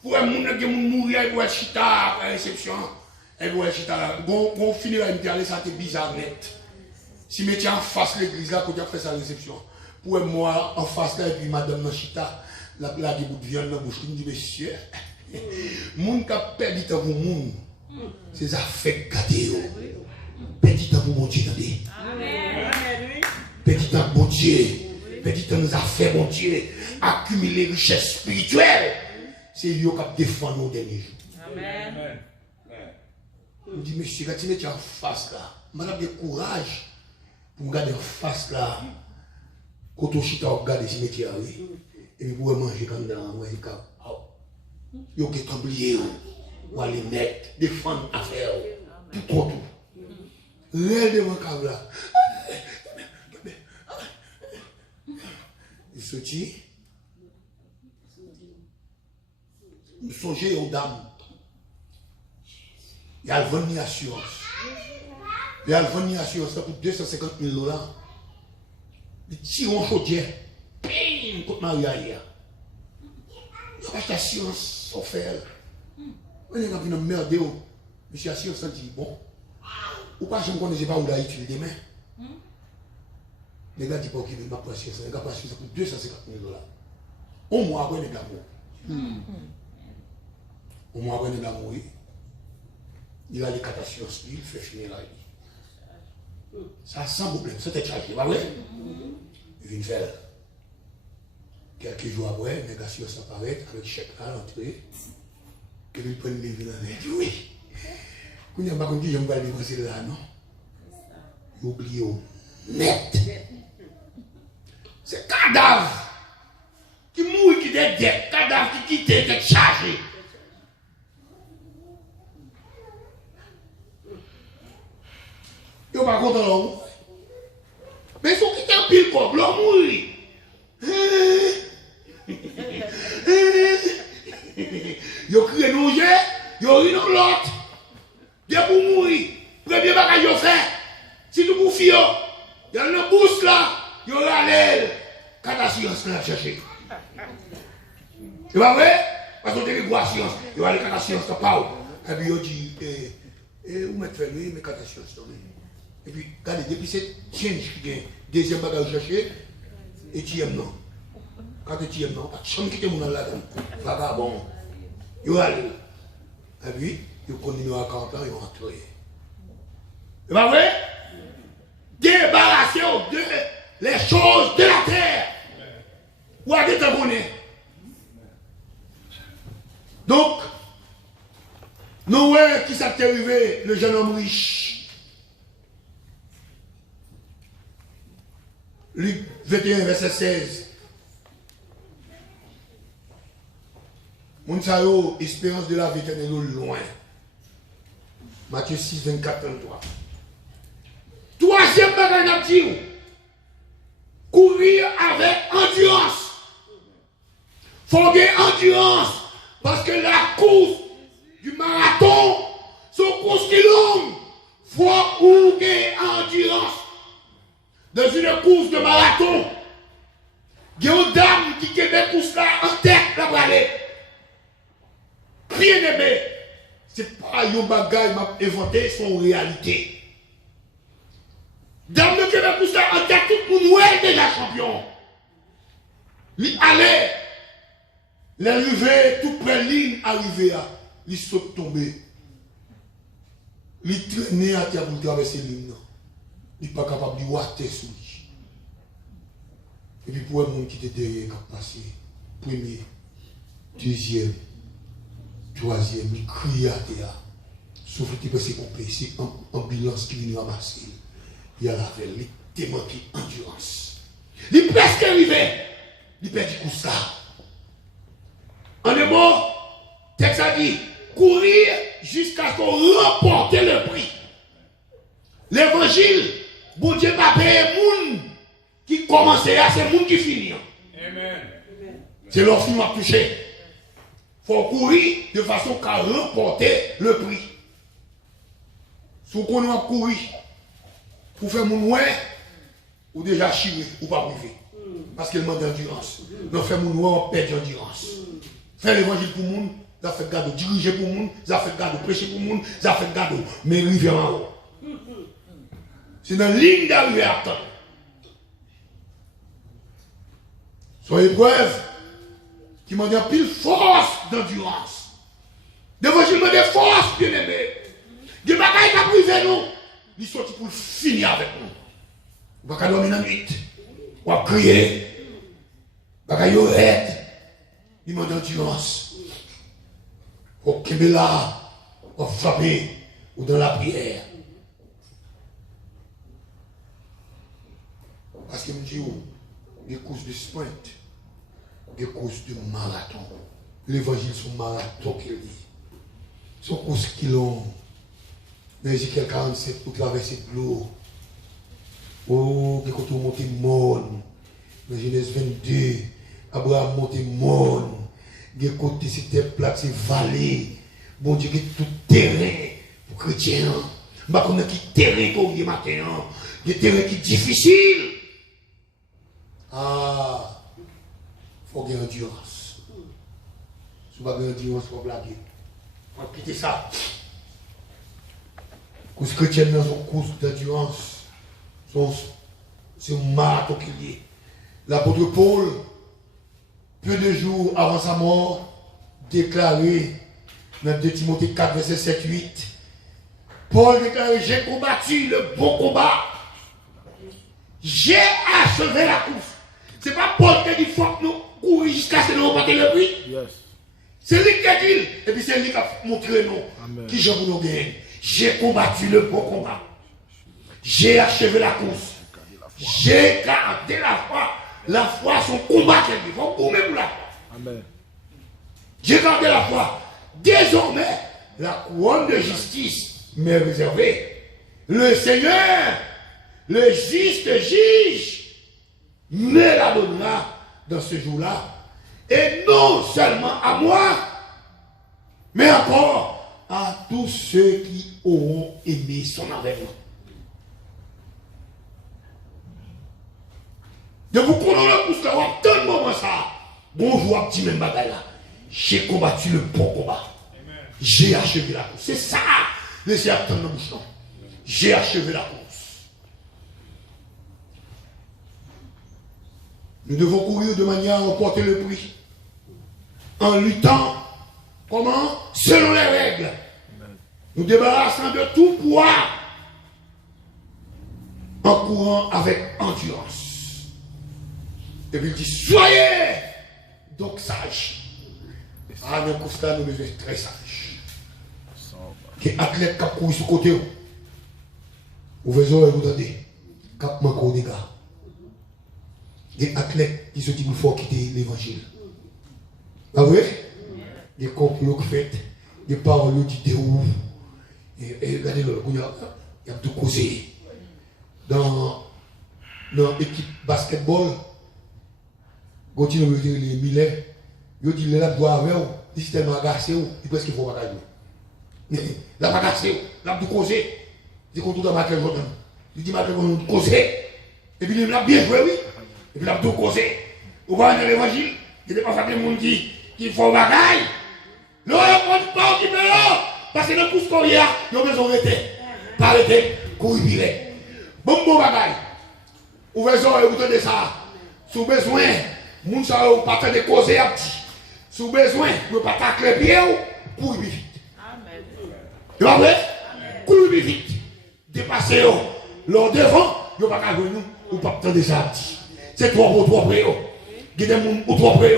Pour un monde qui mourir, ils doivent être chita après réception. Ils doivent être chita là. Bon, funérailles, ça c'était bizarre net. Si mettez en face l'église là, quand tu as fait sa réception, pour moi en face là, et puis madame Nanchita, la des bouts de viande dans la bouche, qui me dit, monsieur, monde qui a perdu temps pour monde, c'est ça fait gâter. Perdu temps pour mon Dieu, attendez. Perdu temps pour mon Dieu. Perdu temps nous a fait mon Dieu. Accumuler richesse spirituelle. C'est lui qui a défendu nos derniers jours. Amen. Je dis, monsieur, quand tu es en face là, madame, de courage pour me garder en face là. Quand on chita, on regarde ce métier, et vous pouvez manger comme dans le cas. Vous pouvez t'oublier, vous allez mettre, défendre l'affaire, tout contre tout. Réel devant le câble là. Il se dit, nous songez aux dames. Il y a le venir assurance. Il y a le venir assurance pour 250 000 $. Il tire en chaudière. Pim! Contre Maria hier. Il n'y a pas d'assurance offerte. On est dans une merde. Monsieur assurance dit bon. Ou pas, je ne connais pas où il a utilisé demain. Les gars disent pas qu'il ne m'a pas assurance. Les gars pas assurance pour 250 000 $. Au moins après, les gars mourent. Au moins après, les gars mourent. Il a des catastrophes, il fait finir la vie. Ça sans problème, c'était chargé, pas vrai? Il vient faire. Quelques jours après, les négation s'apparaît avec chèque à l'entrée. Que lui prenne les villes avec oui. Quand il n'y a pas dit, je ne vais pas dépenser là, non? Il oublie net. C'est cadavre qui mouille, qui est dead, cadavre qui quitte, qui est chargé. Ils ne sont pas contents de l'homme. Mais ils sont quittés un pile comme l'homme mourit. Ils ont crié nous, ils ont ri dans l'autre. Dès pour mourir, premier bagage qu'ils ont fait, si nous bouffons, il y a une bourse là, ils ont râlé. Catastrophe là chercher. C'est pas vrai? Parce qu'on a une science, ils ont allé catastrophe là pas. Et puis ils ont dit, où mettre fait lui, mais catastrophe là. Et puis, regardez, depuis cette change qui est deuxième bagage chercher, et tu aimes non. Quand tu aimes non, tu as quitté mon là-dedans. Vagabond. Ils allé. Et puis, ils continuent à 40 ans, ils ont entré. C'est pas vrai? Débarrassez-vous de les choses de la terre. Où avez-vous t'abonner? Donc, nous voyons qui s'est arrivé, le jeune homme riche. Luc 21, verset 16. Mounsayo, espérance de la vie éternelle loin. Matthieu 6, 24, 33. Troisième bagage, courir avec endurance. Il faut gagner endurance. Parce que la course du marathon, son course qui est longue, il faut gagner endurance. dans une course de marathon, il y a une dame qui met course là en tête, là pour aller. Bien aimé, c'est pas un bagage m'a inventé, c'est une réalité. Dame de Québec course là en tête, tout le monde est déjà champion. Il allait, l'arrivée, tout près de ligne, arrivé à, il saute tomber. Il traînait à terre pour traverser l'île. Il n'est pas capable de voir terre sous lui. Et puis pour un monde qui était derrière, qui a passé, premier, deuxième, troisième, il crie à terre. Sauf qu'il peut se couper, c'est ambulance qui vient ramasser. Il y a la veille, il était manqué endurance. Il est presque arrivé, il perd du coup ça. En un mot, texte a dit, courir jusqu'à ce qu'on remporte le prix. L'évangile, bon Dieu pas payer moun qui commence à c'est moun qui finit. Amen. C'est leur film à toucher. Il faut courir de façon qu'à remporter le prix. Si vous connaissez courir, pour faire mon ouais, ou déjà chier, ou pas privé. Parce qu'il manque d'endurance. Non, faire mon ouais, on perd d'endurance. Faire l'évangile pour le monde, ça fait garde de diriger pour le monde, ça fait garde de prêcher pour le monde, ça fait garde de mériver en haut. C'est dans la ligne d'arrivée à temps. Soyez preuve qui m'ont dit pile force d'endurance. L'évangile m'a dit force, bien aimé. Des bagailles qui a privé nous. Il sorti pour finir avec nous. On va pas dormir dans la nuit. On va crier. Bagaille au raide. Il m'a dit endurance. Au Kébéla, au frapper ou dans la prière. Parce que je me dis, des courses de sprint, des courses de marathon. L'évangile, c'est un marathon qu'il dit. C'est une course qui l'ont. Dans Ézéchiel 47, pour traverser de l'eau. Oh, quand on monte monde. Dans Genèse 22, Abraham monte monde. Des côtés, c'était plat, c'est vallée. Bon Dieu, tout terrain pour chrétiens. Je ne sais pas qui terrain pour vous matin. Des terrains qui sont difficiles. Ah, il faut gagner endurance. Si vous n'avez pas d'endurance, il faut blaguer. Il faut quitter ça. Les chrétiens dans une course d'endurance, c'est un marathon qu'il y a. L'apôtre Paul, peu de jours avant sa mort, déclaré dans 2 Timothée 4, verset 7-8, Paul déclarait, j'ai combattu le bon combat, j'ai achevé la course. Ce n'est pas Paul qui a dit, il faut que nous courions jusqu'à ce que nous remportions le prix. Yes. C'est lui qui a dit, et puis c'est lui qui a montré nous, qui j'en nous gagner. J'ai combattu le bon combat. J'ai achevé la course. J'ai gardé la foi. La foi, son combat qu'elle dit. Il faut courir pour la foi. Amen. J'ai gardé la foi. Désormais, la couronne de justice m'est réservée. Le Seigneur, le juste juge, me la donnera dans ce jour-là. Et non seulement à moi, mais encore à tous ceux qui auront aimé son avènement. De vous connaître pour ce qu'on a tant de moments ça. Bonjour, petit même bagaille là. J'ai combattu le bon combat. J'ai achevé la course. C'est ça. Laissez attendre le bouchon. J'ai achevé la course. Nous devons courir de manière à remporter le prix. En luttant, comment? Selon les règles. Nous débarrassons de tout poids en courant avec endurance. Et puis il dit, soyez donc sages. Ah, mais pour cela, nous devons être très sages. Les athlètes qui courent sur le côté, vous avez vous entendez, qui manquent des gars. Des athlètes qui se disent qu'il faut quitter l'évangile. Ah oui? Des complots faits, des paroles qui déroulent. Et regardez-le, il y a tout causé. Dans l'équipe basketball, quand il me dit les Millets, il dit les là doit avoir, il s'est tellement agacé, il pense qu'il faut pas gagner. La agacé, la tout causé. Il dit qu'on doit marquer le journal. Il dit marquer le journal, causé. Et puis il l'a bien joué, oui. Et puis il a tout causé. Vous voyez dans l'évangile, il n'y a pas fait des gens qui font bagaille. Non, on ne pas qui meilleur. Parce que dans tout ce qu'on y a, ils ont besoin d'arrêter. Pas arrêter, courir. Bon bagaille. Ouvrez les oreilles, vous tenez ça. Si vous avez besoin, vous ne pas faire de causer à petit. Si vous avez besoin, vous ne pas tacler pied, courir vite. Amen. Tu vois vrai? Courir vite. Dépasser l'or devant, vous ne pas jouer nous, ou pas attendre ça à petit. C'est trois pour trois près. Guidez des gens ou trois près.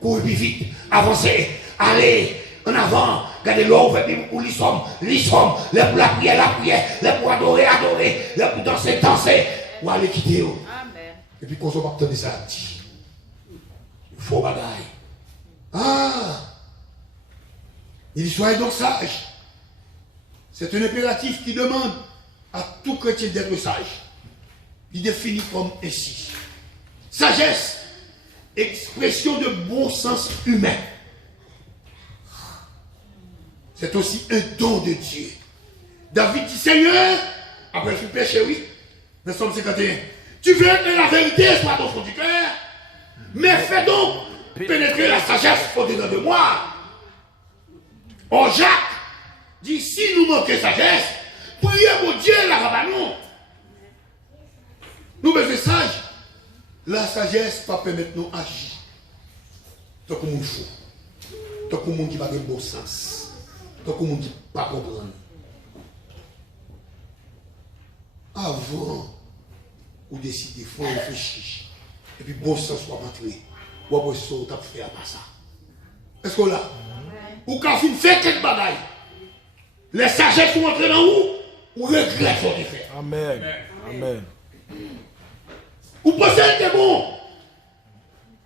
Courir vite. Avancez. Allez. En avant. Regardez l'or ouvert où les sommes. Les pour la prière. Les pour adorer. Les pour danser. Ou aller quitter. Amen. Et puis qu'on ne soit pas attendre ça à petit. Il faut bagaille. Ah! Il dit, soyez donc sages. C'est un impératif qui demande à tout chrétien d'être sage. Il définit comme ainsi. Sagesse, expression de bon sens humain. C'est aussi un don de Dieu. David dit, Seigneur, après le péché, oui, dans Somme 51, tu veux que la vérité soit dans ton cœur, mais fais donc pénétrer la sagesse au-dedans de moi. Oh, Jacques dit, si nous manquons sagesse, priez pour Dieu, la rabanon. Nous besoin sages. La sagesse va permettre nous d'agir. Tant que nous fou. Tant que nous qui n'a pas de bon sens. Tant que nous qui ne pas comprendre. Avant, vous décidez, il faut réfléchir. Et puis bon sens soit rentré. Ou après ça, vous avez fait à part ça. Est-ce que là? Ou quand vous faites quelque bagaille, les sagesses sont entrées dans vous, ou regrettent ce qu'ils fait. Amen. Amen. Vous pensez que c'est bon.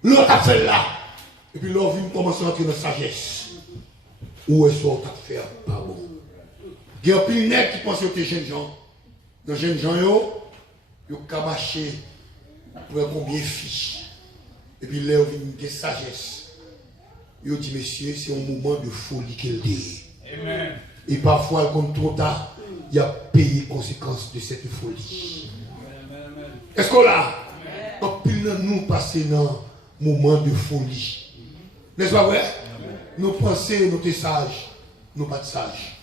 L'autre a fait là. Et puis l'autre vient commencer à entrer dans la sagesse. Où est-ce que vous avez fait pas bon? Il y a plus net qui pense que c'est jeunes gens. Dans les jeunes gens, ils ont marché pour combien de fiches. Et puis là, ils viennent de sagesse. Ils ont dit, monsieur, c'est un moment de folie qu'elle dit. Amen. Et parfois, comme trop tard, il a payé les conséquences de cette folie. Est-ce que là, en pile nous passer dans un moment de folie? N'est-ce pas vrai? Nous pensons, nous sommes sages, nous ne sommes pas sages.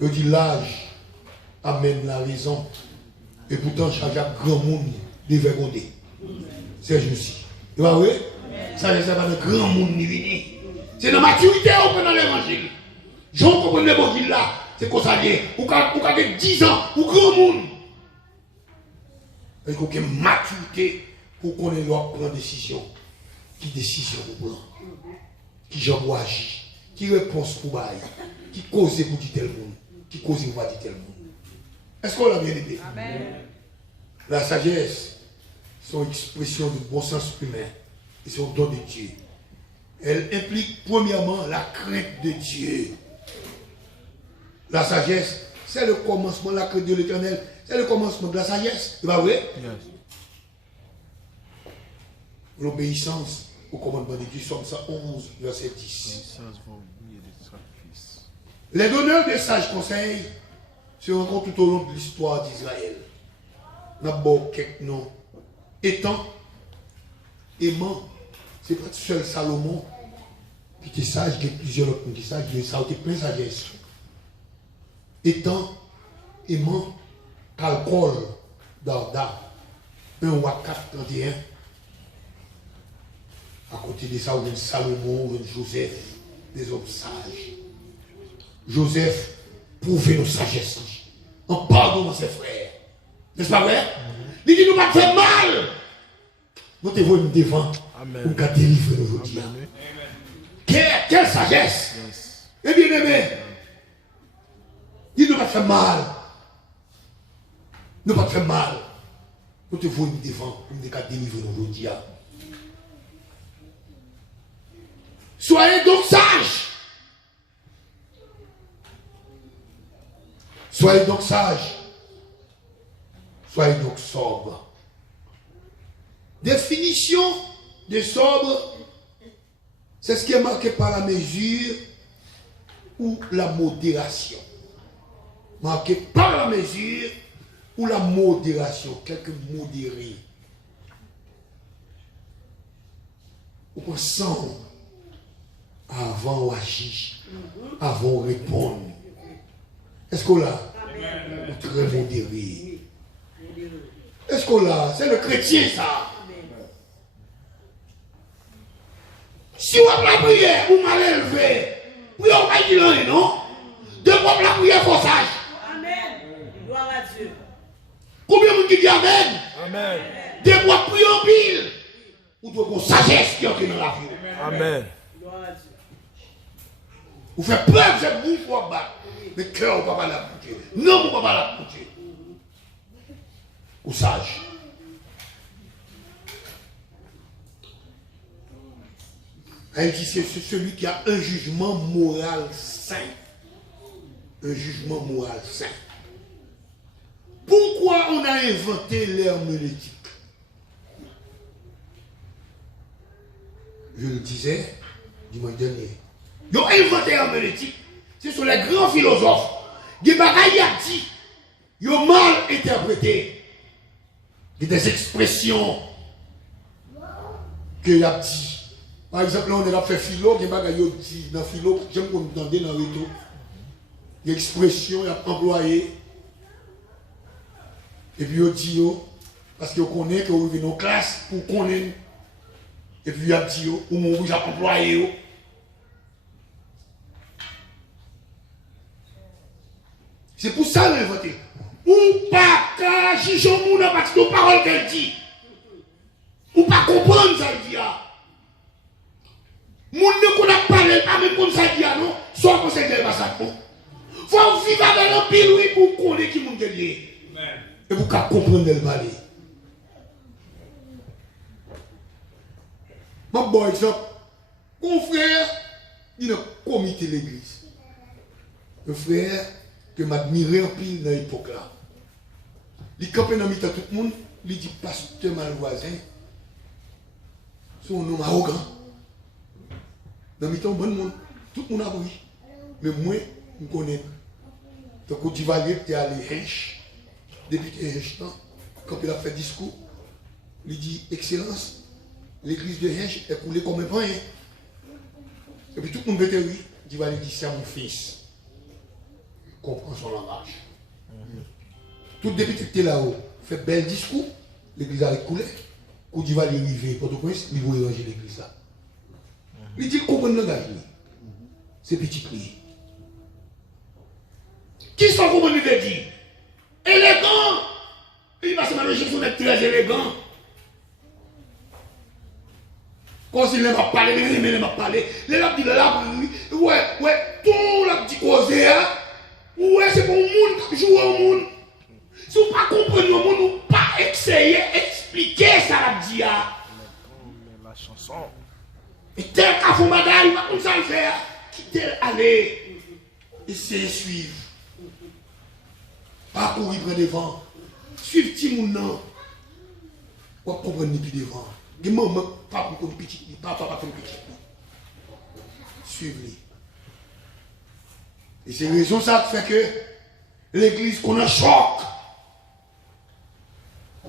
Je dis l'âge amène la raison. Et pourtant, chaque grand monde dévergondé. C'est juste. Tu vois, oui? Ça, c'est pas de grand monde ni venu. C'est dans la maturité on peut dans l'évangile. Je comprends l'évangile là. C'est qu'on s'allie. Ou quand 10 ans, ou grand monde. Il faut qu'il y ait une maturité pour qu'on ait prendre une décision. Qui décision pour prendre? Qui j'en agir? Qui réponse pour bailler? Qui cause pour dire tel monde? Qui cause pour dire tel monde? Est-ce qu'on l'a bien aidé? Amen. La sagesse, c'est une expression de bon sens humain. Et c'est un don de Dieu. Elle implique premièrement la crainte de Dieu. La sagesse, c'est le commencement, la crainte de l'Éternel. C'est le commencement de la sagesse. C'est pas vrai? Yes. L'obéissance au commandement de Dieu, Somme 111, verset 10. Les donneurs de sages conseils se rencontrent tout au long de l'histoire d'Israël. D'abord, quelques noms. Étant, aimant, c'est pas seul Salomon qui était sage, il y a plusieurs autres qui étaient sages, mais ça a été plein de sagesse. Étant, aimant, Calcol, Darda, 1 roi 4, 31. À côté de ça, on a Salomon, on a Joseph, des hommes sages. Joseph prouvait nos sagesses en pardonnant ses frères. N'est-ce pas vrai? Il dit nous pas faire mal. Nous te voyons devant pour nous délivrer aujourd'hui. Quelle sagesse! Yes. Et bien aimé, il ne nous pas faire mal. Nous pas faire mal. Nous te voyons devant pour nous délivrer aujourd'hui. Soyez donc sages. Soyez donc sages. Soyez donc sobres. Définition de sobre, c'est ce qui est marqué par la mesure ou la modération. Marqué par la mesure ou la modération, quelques modérés. Ou ensemble, avant d'agir, avant de répondre. Est-ce qu'on l'a? Ou très modéré. Est-ce qu'on l'a? C'est le chrétien ça. Si vous avez la prière, vous mal élevé, vous n'avez pas dit rien, non? De quoi la prière forçage? Amen. Gloire à Dieu. Combien de monde qui dit Amen? Amen. De quoi prier en pile? Vous devez avoir sagesse qui entre dans la vie. Amen. Gloire à Dieu. Vous faites preuve, c'est vous pour battre. Mais cœur, vous ne pouvez pas la boucher. Non, vous ne pouvez pas la boucher. Ou sage. Elle dit c'est celui qui a un jugement moral sain. Un jugement moral sain. Pourquoi on a inventé l'herméneutique? Je le disais dimanche dernier. Ils ont inventé l'herméneutique. Ce sont les grands philosophes. Des bagailles a dit. Ils ont mal interprété. Des expressions qu'il a dit. Par exemple, là, on a fait philo, des bagailles a dit dans philo, j'aime qu'on entende dans le réseau. Des expressions, il a employé. Et puis il dit, parce qu'on connaît que vous venez en classe pour connaître. Et puis il a dit, ou mon j'ai employé. C'est pour ça qu'il a inventé. Ou pas qu'à juger au monde parce que parole qu'elle dit. Ou pas comprendre ça dit. Moun ne connaît pas parler, pas même comme ça dit non. Soit qu'on s'est dit pas ça. Faut vivre avec un pile oui pour connaître qui monde lié. Et pour qu'à comprendre le parler. Mon bon exemple, mon frère, il a comité l'église. Le frère que m'admirait en pile dans l'époque là. Il campait dans le milieu de tout le monde, il dit pasteur Malvoisin, son nom arrogant. Dans le milieu de bon monde, tout le monde a pris. Mais moi, je connais. Donc, quand tu vas aller, tu es allé Hench, député Hench, quand il a fait discours, il dit Excellence, l'église de Hench est coulée comme un pain. Et puis tout le monde était oui. Tu vas lui dire c'est mon fils. Il comprend son langage. Tout député qui était là-haut fait bel discours, l'église a coulé. Quand tu vas aller arriver, Port-au-Prince, il va ranger l'église là. Il dit comprend le langage. C'est petit prix. Qui sont comment il veut dire? Élégant. Il va se mélanger, il faut être très élégant. Quand il m'a parlé, il m'a parlé. Il m'a dit, ouais, tout l'a dit causé, ouais, c'est pour le monde qui joue au monde. Si vous ne comprenez pas le monde, vous ne pas essayer d'expliquer ça, l'a dit. La chanson. Et tel qu'à fond bagaille, il va comme ça le faire. Quittez aller. Essayez de suivre. Pas courir près devant. Suivre Timoun, non. Ou comprendre plus devant. Les mamans, pas pour petit, papa pas pour petit. Suivez-les. Et c'est la raison ça qui fait que l'église qu'on a choc.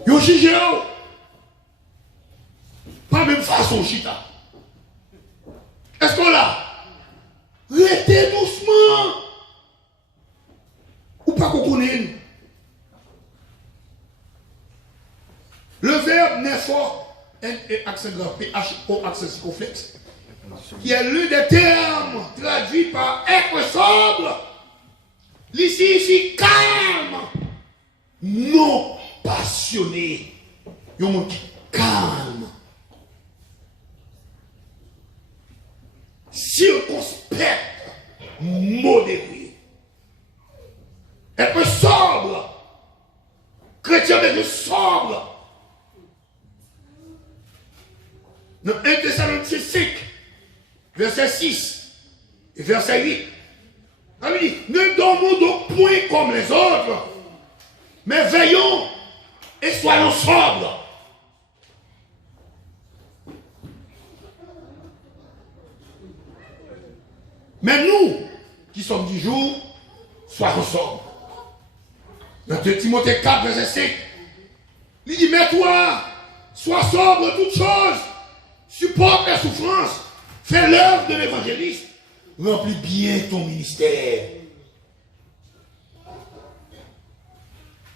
Yo jugé. Pas même façon chita. Est-ce qu'on l'a? Restez doucement. Ou pas qu'on connaît. Le verbe n'est fort. N et accent grave, P-H-O accent circonflexe, qui est l'un des termes traduits par être sobre. Il signifie calme, non passionné. Il y a un mot qui calme, circonspect, modéré. Être sobre, chrétien mais sobre. Dans 1 Thessaloniciens 5, verset 6 et verset 8, on dit, ne dormons donc point comme les autres, mais veillons et soyons sobres. Mais nous, qui sommes du jour, soyons sobres. Dans 2 Timothée 4, verset 5, il dit, mais toi, sois sobre de toutes choses, supporte les souffrances, fais l'œuvre de l'évangéliste, remplis bien ton ministère.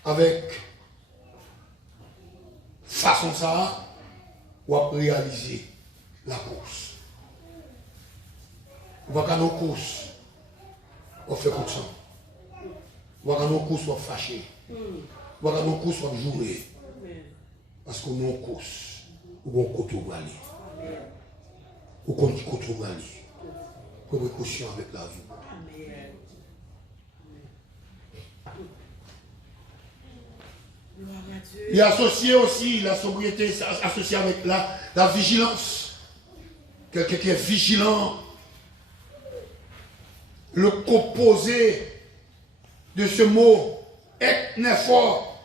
Avec façon ça, on va réaliser la course. On va gagner nos courses, on fait comme ça. On va gagner nos courses, on va fâcher. On va gagner nos courses, on va jouer. Parce qu'on a une course, ou on côté où aller. Ou qu'on dit côté où aller. Pour précaution avec la vie. Il est associé aussi, la sobriété associée avec la vigilance. Quelqu'un qui est vigilant. Le composé de ce mot eknéphore,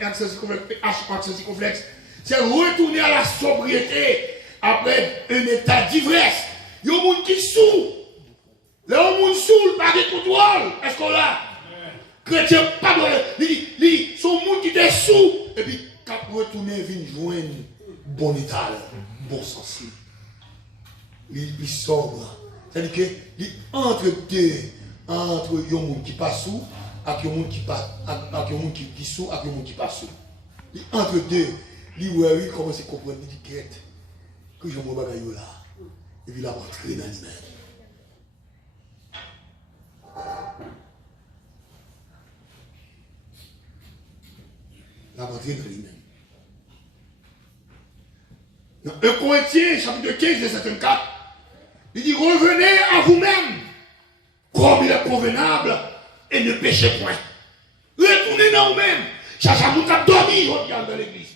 accent circonflexe, c'est retourner à la sobriété après un état d'ivresse. Il y a des gens qui sont. Les gens saoulent par des contrôles. Est-ce qu'on l'a? Chrétien, pas de. Son monde qui est sous. Et puis, quand retourner, vient joindre bon état, bon sens. Il sobre. C'est-à-dire que, entre deux, entre un monde qui passe sous, et un monde qui passe, avec un monde qui sous, avec un monde qui passe sous. Entre deux, il commence à comprendre, il dit que je me bagaille là. Et puis, il a rentré dans l'image. La rentrée dans lui-même. Dans 1 Corinthiens, chapitre 15, verset 4, il dit, revenez à vous-même, comme il est convenable, et ne péchez point. Retournez dans vous-même. Chacha moun kap dormi, on regarde dans l'église.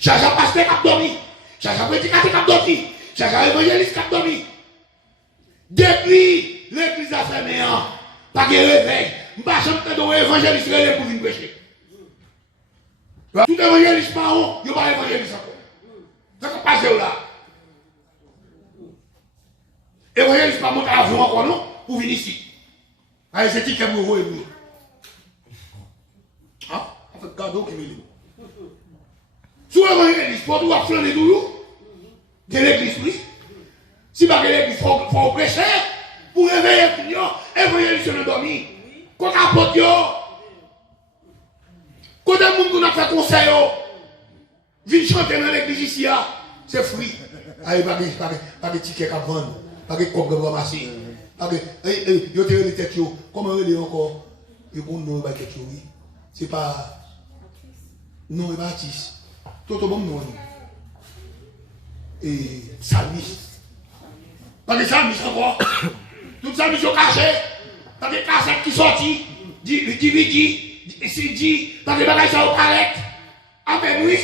Chacha pasteur kap dormi. Chacha prédicateur kap dormi. Chacha évangéliste kap dormi. Depuis l'église a fermé, pas de réveil. M'pas jamais dans évangéliste relève pour venir prêcher. Tout évangéliste marron, il n'y a pas évangéliste encore. Ça ne passe là. Évangéliste pas monter à l'avion encore non, pour venir ici. Allez, c'est qui qui a vous et vous. Ah, on fait cadeau qui me dit. Si évangéliste, pour pouvoir flâner toujours, de l'église, oui. Si pas que l'église, il faut prêcher, pour réveiller tout le monde, évangéliste ne dormit. Quand on apporte, quand on a fait conseil, vient chanter dans l'église ici, c'est free. Allez, pas de ticket à vendre, pas de coque à ramasser. Yo te les têtes, comment on est encore? Le bon nom de tête, oui. C'est pas. Non, c'est pas artiste. Tout le bon nom. Et salmiste. Pas de salmiste encore. Tout salmiste sont cachés. Pas de cassettes qui sortent. dit, pas de bagages ça au carré. Amen, oui.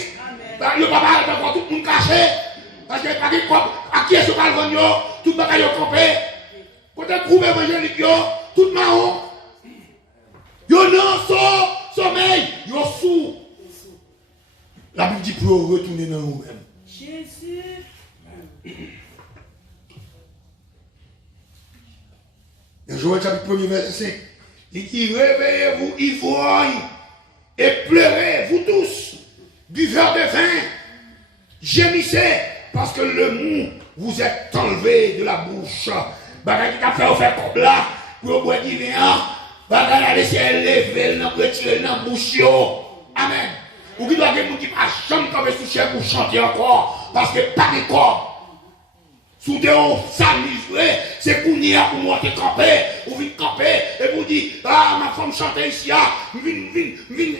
Le papa est encore tout le monde caché. Parce que pas de quoi, à qui est ce calvon, tout le bagage est campé. Quand on trouve évangélique, tout marron. Yo non, sommeil, yo sous. La Bible dit pour retourner dans nous-mêmes. Jésus. Dans Joël chapitre 1er verset 5, il dit réveillez-vous ivrognes et pleurez, vous tous, buveurs de vin, gémissez, parce que le mou vous est enlevé de la bouche. Bagay qui t'a fait faire comme là, pour boire du vin, bagay la laisser lever, n'a retirer dans la bouche. Amen. Ou qui doit avoir des gens qui ne peuvent jamais tomber sous chair pour chanter encore, parce que pas de corps. Sous des hauts s'amuser, c'est pour nier pour monter camper, ou venir camper, et vous dire, ah, ma femme chante ici, vin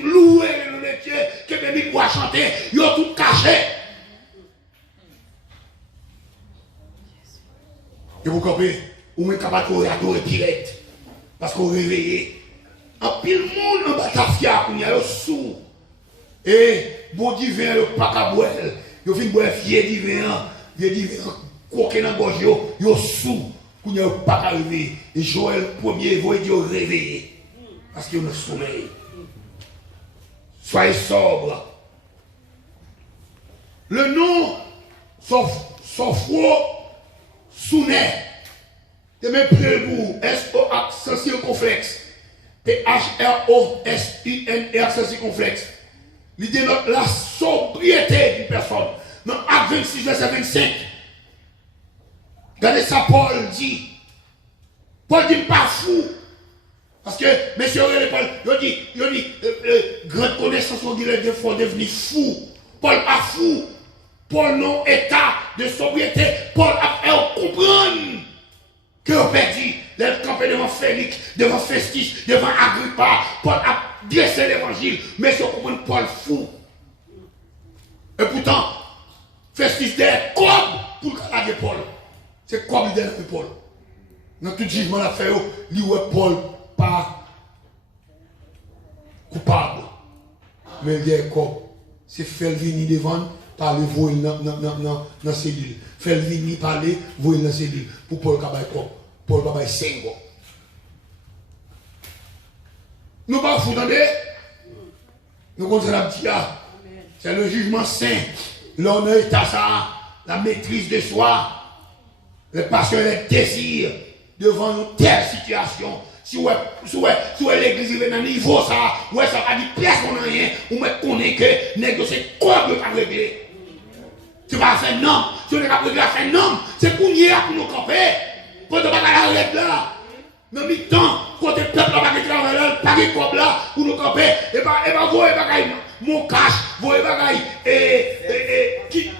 louer le métier, que bébé pour chanter, ils ont tout caché. Et vous comprenez, ou même capable de adorer direct, parce qu'on réveillé. En pile monde en Batavia, on y a sous. Et bon divin, le pas qu'à boire, il vient boire vieux divin, coquin dans gorge, yo sous, qu'on n'y a pas qu'à réveiller. Et Joël premier, vous dit réveillé, parce qu'il y a un sommeil. Soyez sobre. Le nom, sauf Sounet, de même pour S-O accent circonflexe, T-H-A-U-N-E, H-R-O-S-U-N-R, c'est circonflexe. Il dénote la sobriété d'une personne. Dans Acte 26, verset 25. Regardez ça, Paul dit. Paul dit pas fou. Parce que, messieurs, Paul, il dit, grande connaissance, on dit, il faut devenir fou. Paul pas fou. Paul non état de sobriété. Paul a fait comprendre que on perdu. L'être campé devant Félix, devant Festus, devant Agrippa. Paul a dressé l'évangile. Mais si on comprend Paul fou. Et pourtant, Festus derrière comme pour calader Paul. C'est comme il derrière Paul. Dans tout jugement la fait, il ouais Paul pas coupable. Mais il est comme c'est faire venir devant, parler, voir dans la cellule. Faire venir parler, voir dans la cellule. Pour Paul Kabay comme. Paul Kabay 5 ans. Nous ne pas vous entendez? Nous continuons à dire, c'est le jugement saint, l'honneur est à ça, la maîtrise de soi, les passions et les désirs devant une telle situation. Si l'église est dans un niveau ça, ouais, ça va dire personne rien, ou me connaît que négocier quoi de pas régler. Tu vas faire non, si on n'est pas prévu à faire non, c'est pour nous pour nous camper, pour ne pas aller à là. Dans le temps, quand le peuple va travailler, pas de comme là, pour nous camper, et bah, vous et bagaille, mon cash, vous et bagaille, qui,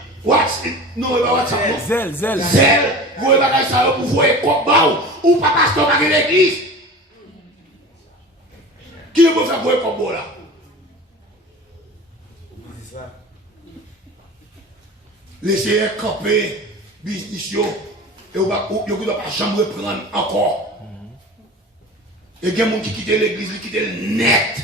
non, et bah, WhatsApp, non. Zèle, vous et bagaille, ça, pour vous et comme bah, ou pas pasteur, pas l'église. Qui peut faire vous et comme là? Laissez camper, business, et vous ne pouvez pas jamais reprendre encore. Et il y a des gens qui quittent l'église, qui quittent le net.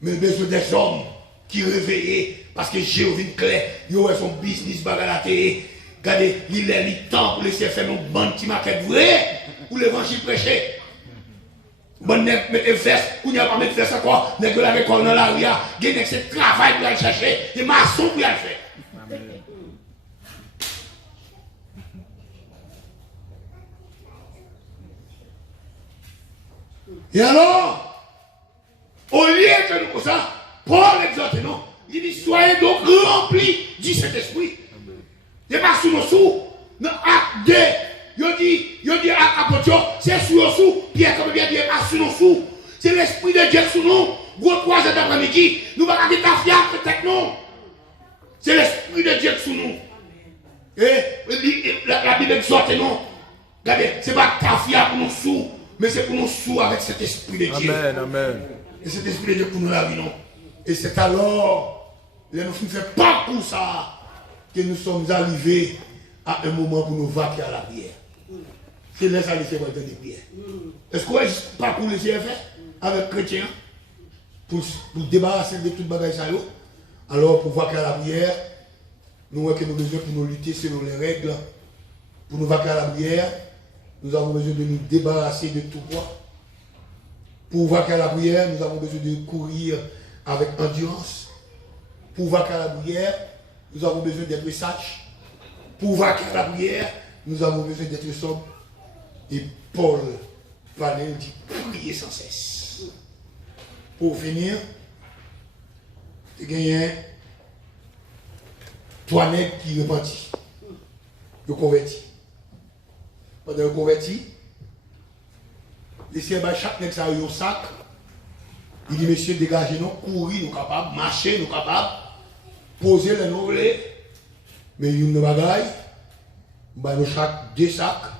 Mais besoin des hommes qui réveillent parce que Jéhovah est clair. Ils ont son business bagalaté. Regardez, il est le temps pour laisser faire une bande qui maquette vrai pour l'évangile prêcher. Bonne nègre mettez veste, ou n'y a pas mettre veste encore, nègre la récolte dans la rue, il y a c'est travail pour aller chercher, des maçons pour aller faire. Et alors, au lieu de nous comme ça, Paul exhorte, non, il dit, soyez donc remplis du Saint-Esprit. Il n'est pas sous nos sous. Dans Acte 2, il dit à apôtre, c'est sous nos sous. Pierre, comme bien dit, pas sous nos sous. C'est l'Esprit de Dieu sous nous. Gros 3 heures d'après-midi, nous ne pouvons pas quitter la fière, peut-être non. C'est l'Esprit de Dieu sous nous. Et la Bible exhorte, non. Regardez, ce n'est pas cafia pour nous sous. Mais c'est pour nous sous avec cet esprit de Dieu. Amen, amen. Et cet esprit de Dieu pour nous la vie, non. Et c'est alors, là, nous ne faisons pas pour ça, que nous sommes arrivés à un moment pour nous vaquer à la prière. C'est là ça laisser votre de prière. Est-ce qu'on est pas pour laisser faire avec chrétiens pour débarrasser de toute bagaille ça? Alors pour vaquer à la prière, nous avons besoin pour nous lutter selon les règles. Pour nous vaquer à la prière, nous avons besoin de nous débarrasser de tout poids. Pour vaquer à la prière, nous avons besoin de courir avec endurance. Pour vaquer à la prière, nous avons besoin d'être sages. Pour vaquer à la prière, nous avons besoin d'être sobres. Et Paul parlait, il dit prier sans cesse. Pour finir, il y a 3 nègres qui repentit. Ils convertis. Pendant qu'ils convertis, laissez chaque nègre ça un sac. Il dit, monsieur, dégagez-nous, courir, nous capables, marcher, nous capables, poser les noms, mais il y a une bagaille, nous chaque 2 sacs,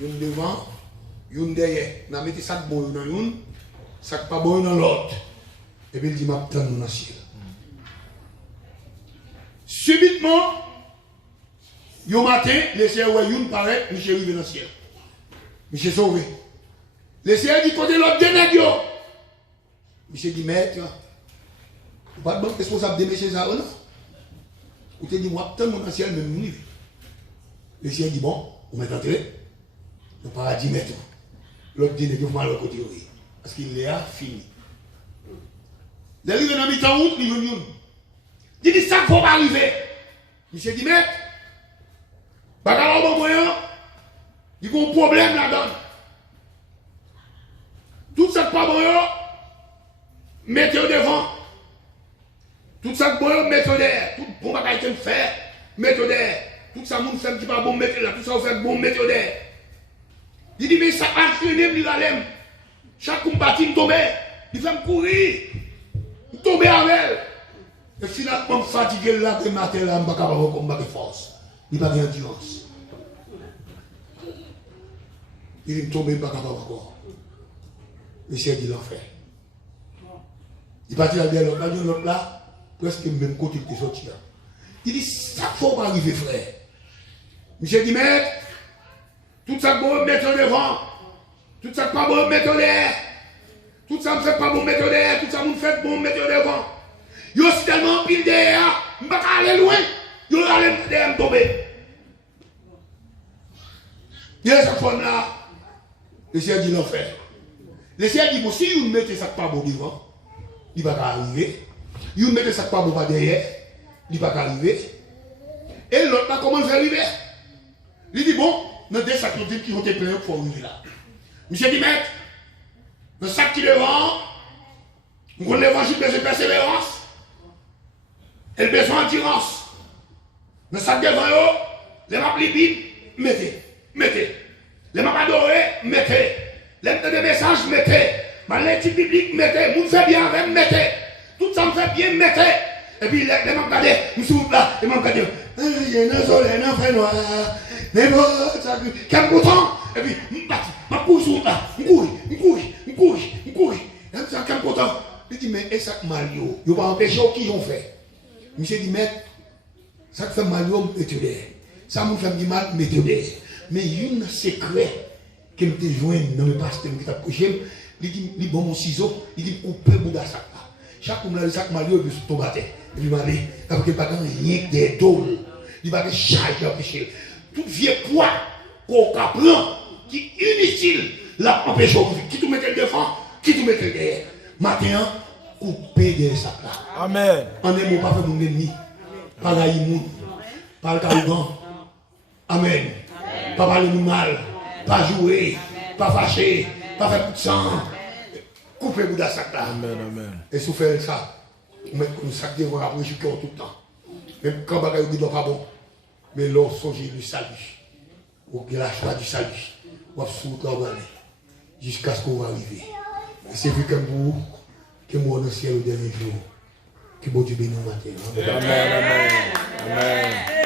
une devant, une derrière. Nous mettons sac bon dans une, sac pas bon dans l'autre. Et puis il dit, m'attends nous dans le ciel. Subitement, au matin, laissez une paraît, monsieur arrive dans le ciel. Monsieur sauvé. Laissez dit côté l'autre dénègre. Monsieur dit, maître, vous pas de bon responsable de monsieur ça, non? Vous te dit, moi, tant mon ancien, même nous. Le chien dit, bon, vous m'êtes entré, le paradis maintenant. L'autre dit, vous m'avez côté, oui. Parce qu'il est fini. Il arrive dans le mi-temps route, il vient. Il dit, ça ne faut pas arriver. Monsieur dit, maître, pas qu'à bon moyen, il y a un problème là-dedans. Tout ça pas bon, mettez au devant. Tout ça bon, mettez au derrière. Tout bon bagage que faire, mettez au derrière. Tout ça, moun fait qui pas bon, mettez là. Tout ça, vous faites bon, mettez au derrière. Il dit, mais ça a entraîné, il a l'aime. Chaque combat, il tombe. Il fait me courir. Il tombe avec elle. Et finalement, fatigué là, le matin, là, je ne suis pas capable de combattre de force. Il n'y a pas d'endurance. Il est tombé, il n'est pas capable encore. Le ciel dit l'enfer. Il partit à l'autre là, presque le même côté que sorti là. Il dit, ça ne faut pas arriver, frère. Monsieur dit, mais, tout ça bon, mettez devant. Tout ça pas bon, mettez derrière. Tout ça ne fait pas bon, mettez derrière. Tout ça me fait bon, mettez devant. Yo si tellement pile derrière, je ne peux pas aller loin. Yo aller derrière me tomber. Il y a cette forme là. Le ciel dit l'enfer. Le ciel dit, bon, si vous mettez ça pas bon devant, il ne va pas arriver. Vous mettez ça pas bon derrière, il ne va pas arriver. Et l'autre là, comment il fait arriver? Il dit, bon, dans des sacs qui vont te plein, il faut arriver là. Monsieur dit, maître, le sac qui devant, on connaît l'évangile de persévérance. Et le besoin d'endurance. Le sac devant eux, les maps lipides, mettez. Les maps adorés, mettez. Les messages, mettez. Les types bibliques, mettez. Vous me faites bien avec, mettez. Tout ça me fait bien, mettez. Et puis les maps regardez, nous sommes là, les maps regardez. Il y a un soleil, un fait noir. Mais bon, ça, quel content. Et puis, je cours sur là, je cours. Ça, quel content. Il dit, mais est-ce que Mario, il n'y a pas empêché qui ont fait. Monsieur dit, mais, ça fait mal, mettez derrière. Ça me fait mal, mettez derrière. Mais il y a un secret que nous te joignons dans le pasteur qui t'a couché. Il dit, bon, mon ciseau, il dit, coupez le sac là. Chaque fois que le sac Mario, il se tombe à terre. Et puis, il m'a dit, parce qu'il n'y a pas rien des dôles. Il va être chargé à pécher. Tout vieux poids qu'on prend, qui est inutile, l'a empêché. Qui te mette devant, qui te mette derrière. Maintenant, coupez des sacs là. Amen. En un mot, pas faire mon ennemi. Pas la imoun. Pas le cargan. Amen. Pas parler de mal. Pas jouer. Pas fâcher. Pas faire coup de sang. Coupez vous dans sac là. Amen. Et si vous faites ça, vous mettez le sac devant après, je suis tout le temps. Même quand vous dites pas bon. Mais l'on songez du salut. Ou la joie du salut. Vous avez sous jusqu'à ce qu'on va arriver. Et c'est vu comme vous, que moi dans le ciel au dernier jour. Que bon Dieu bénisse matin. Amen.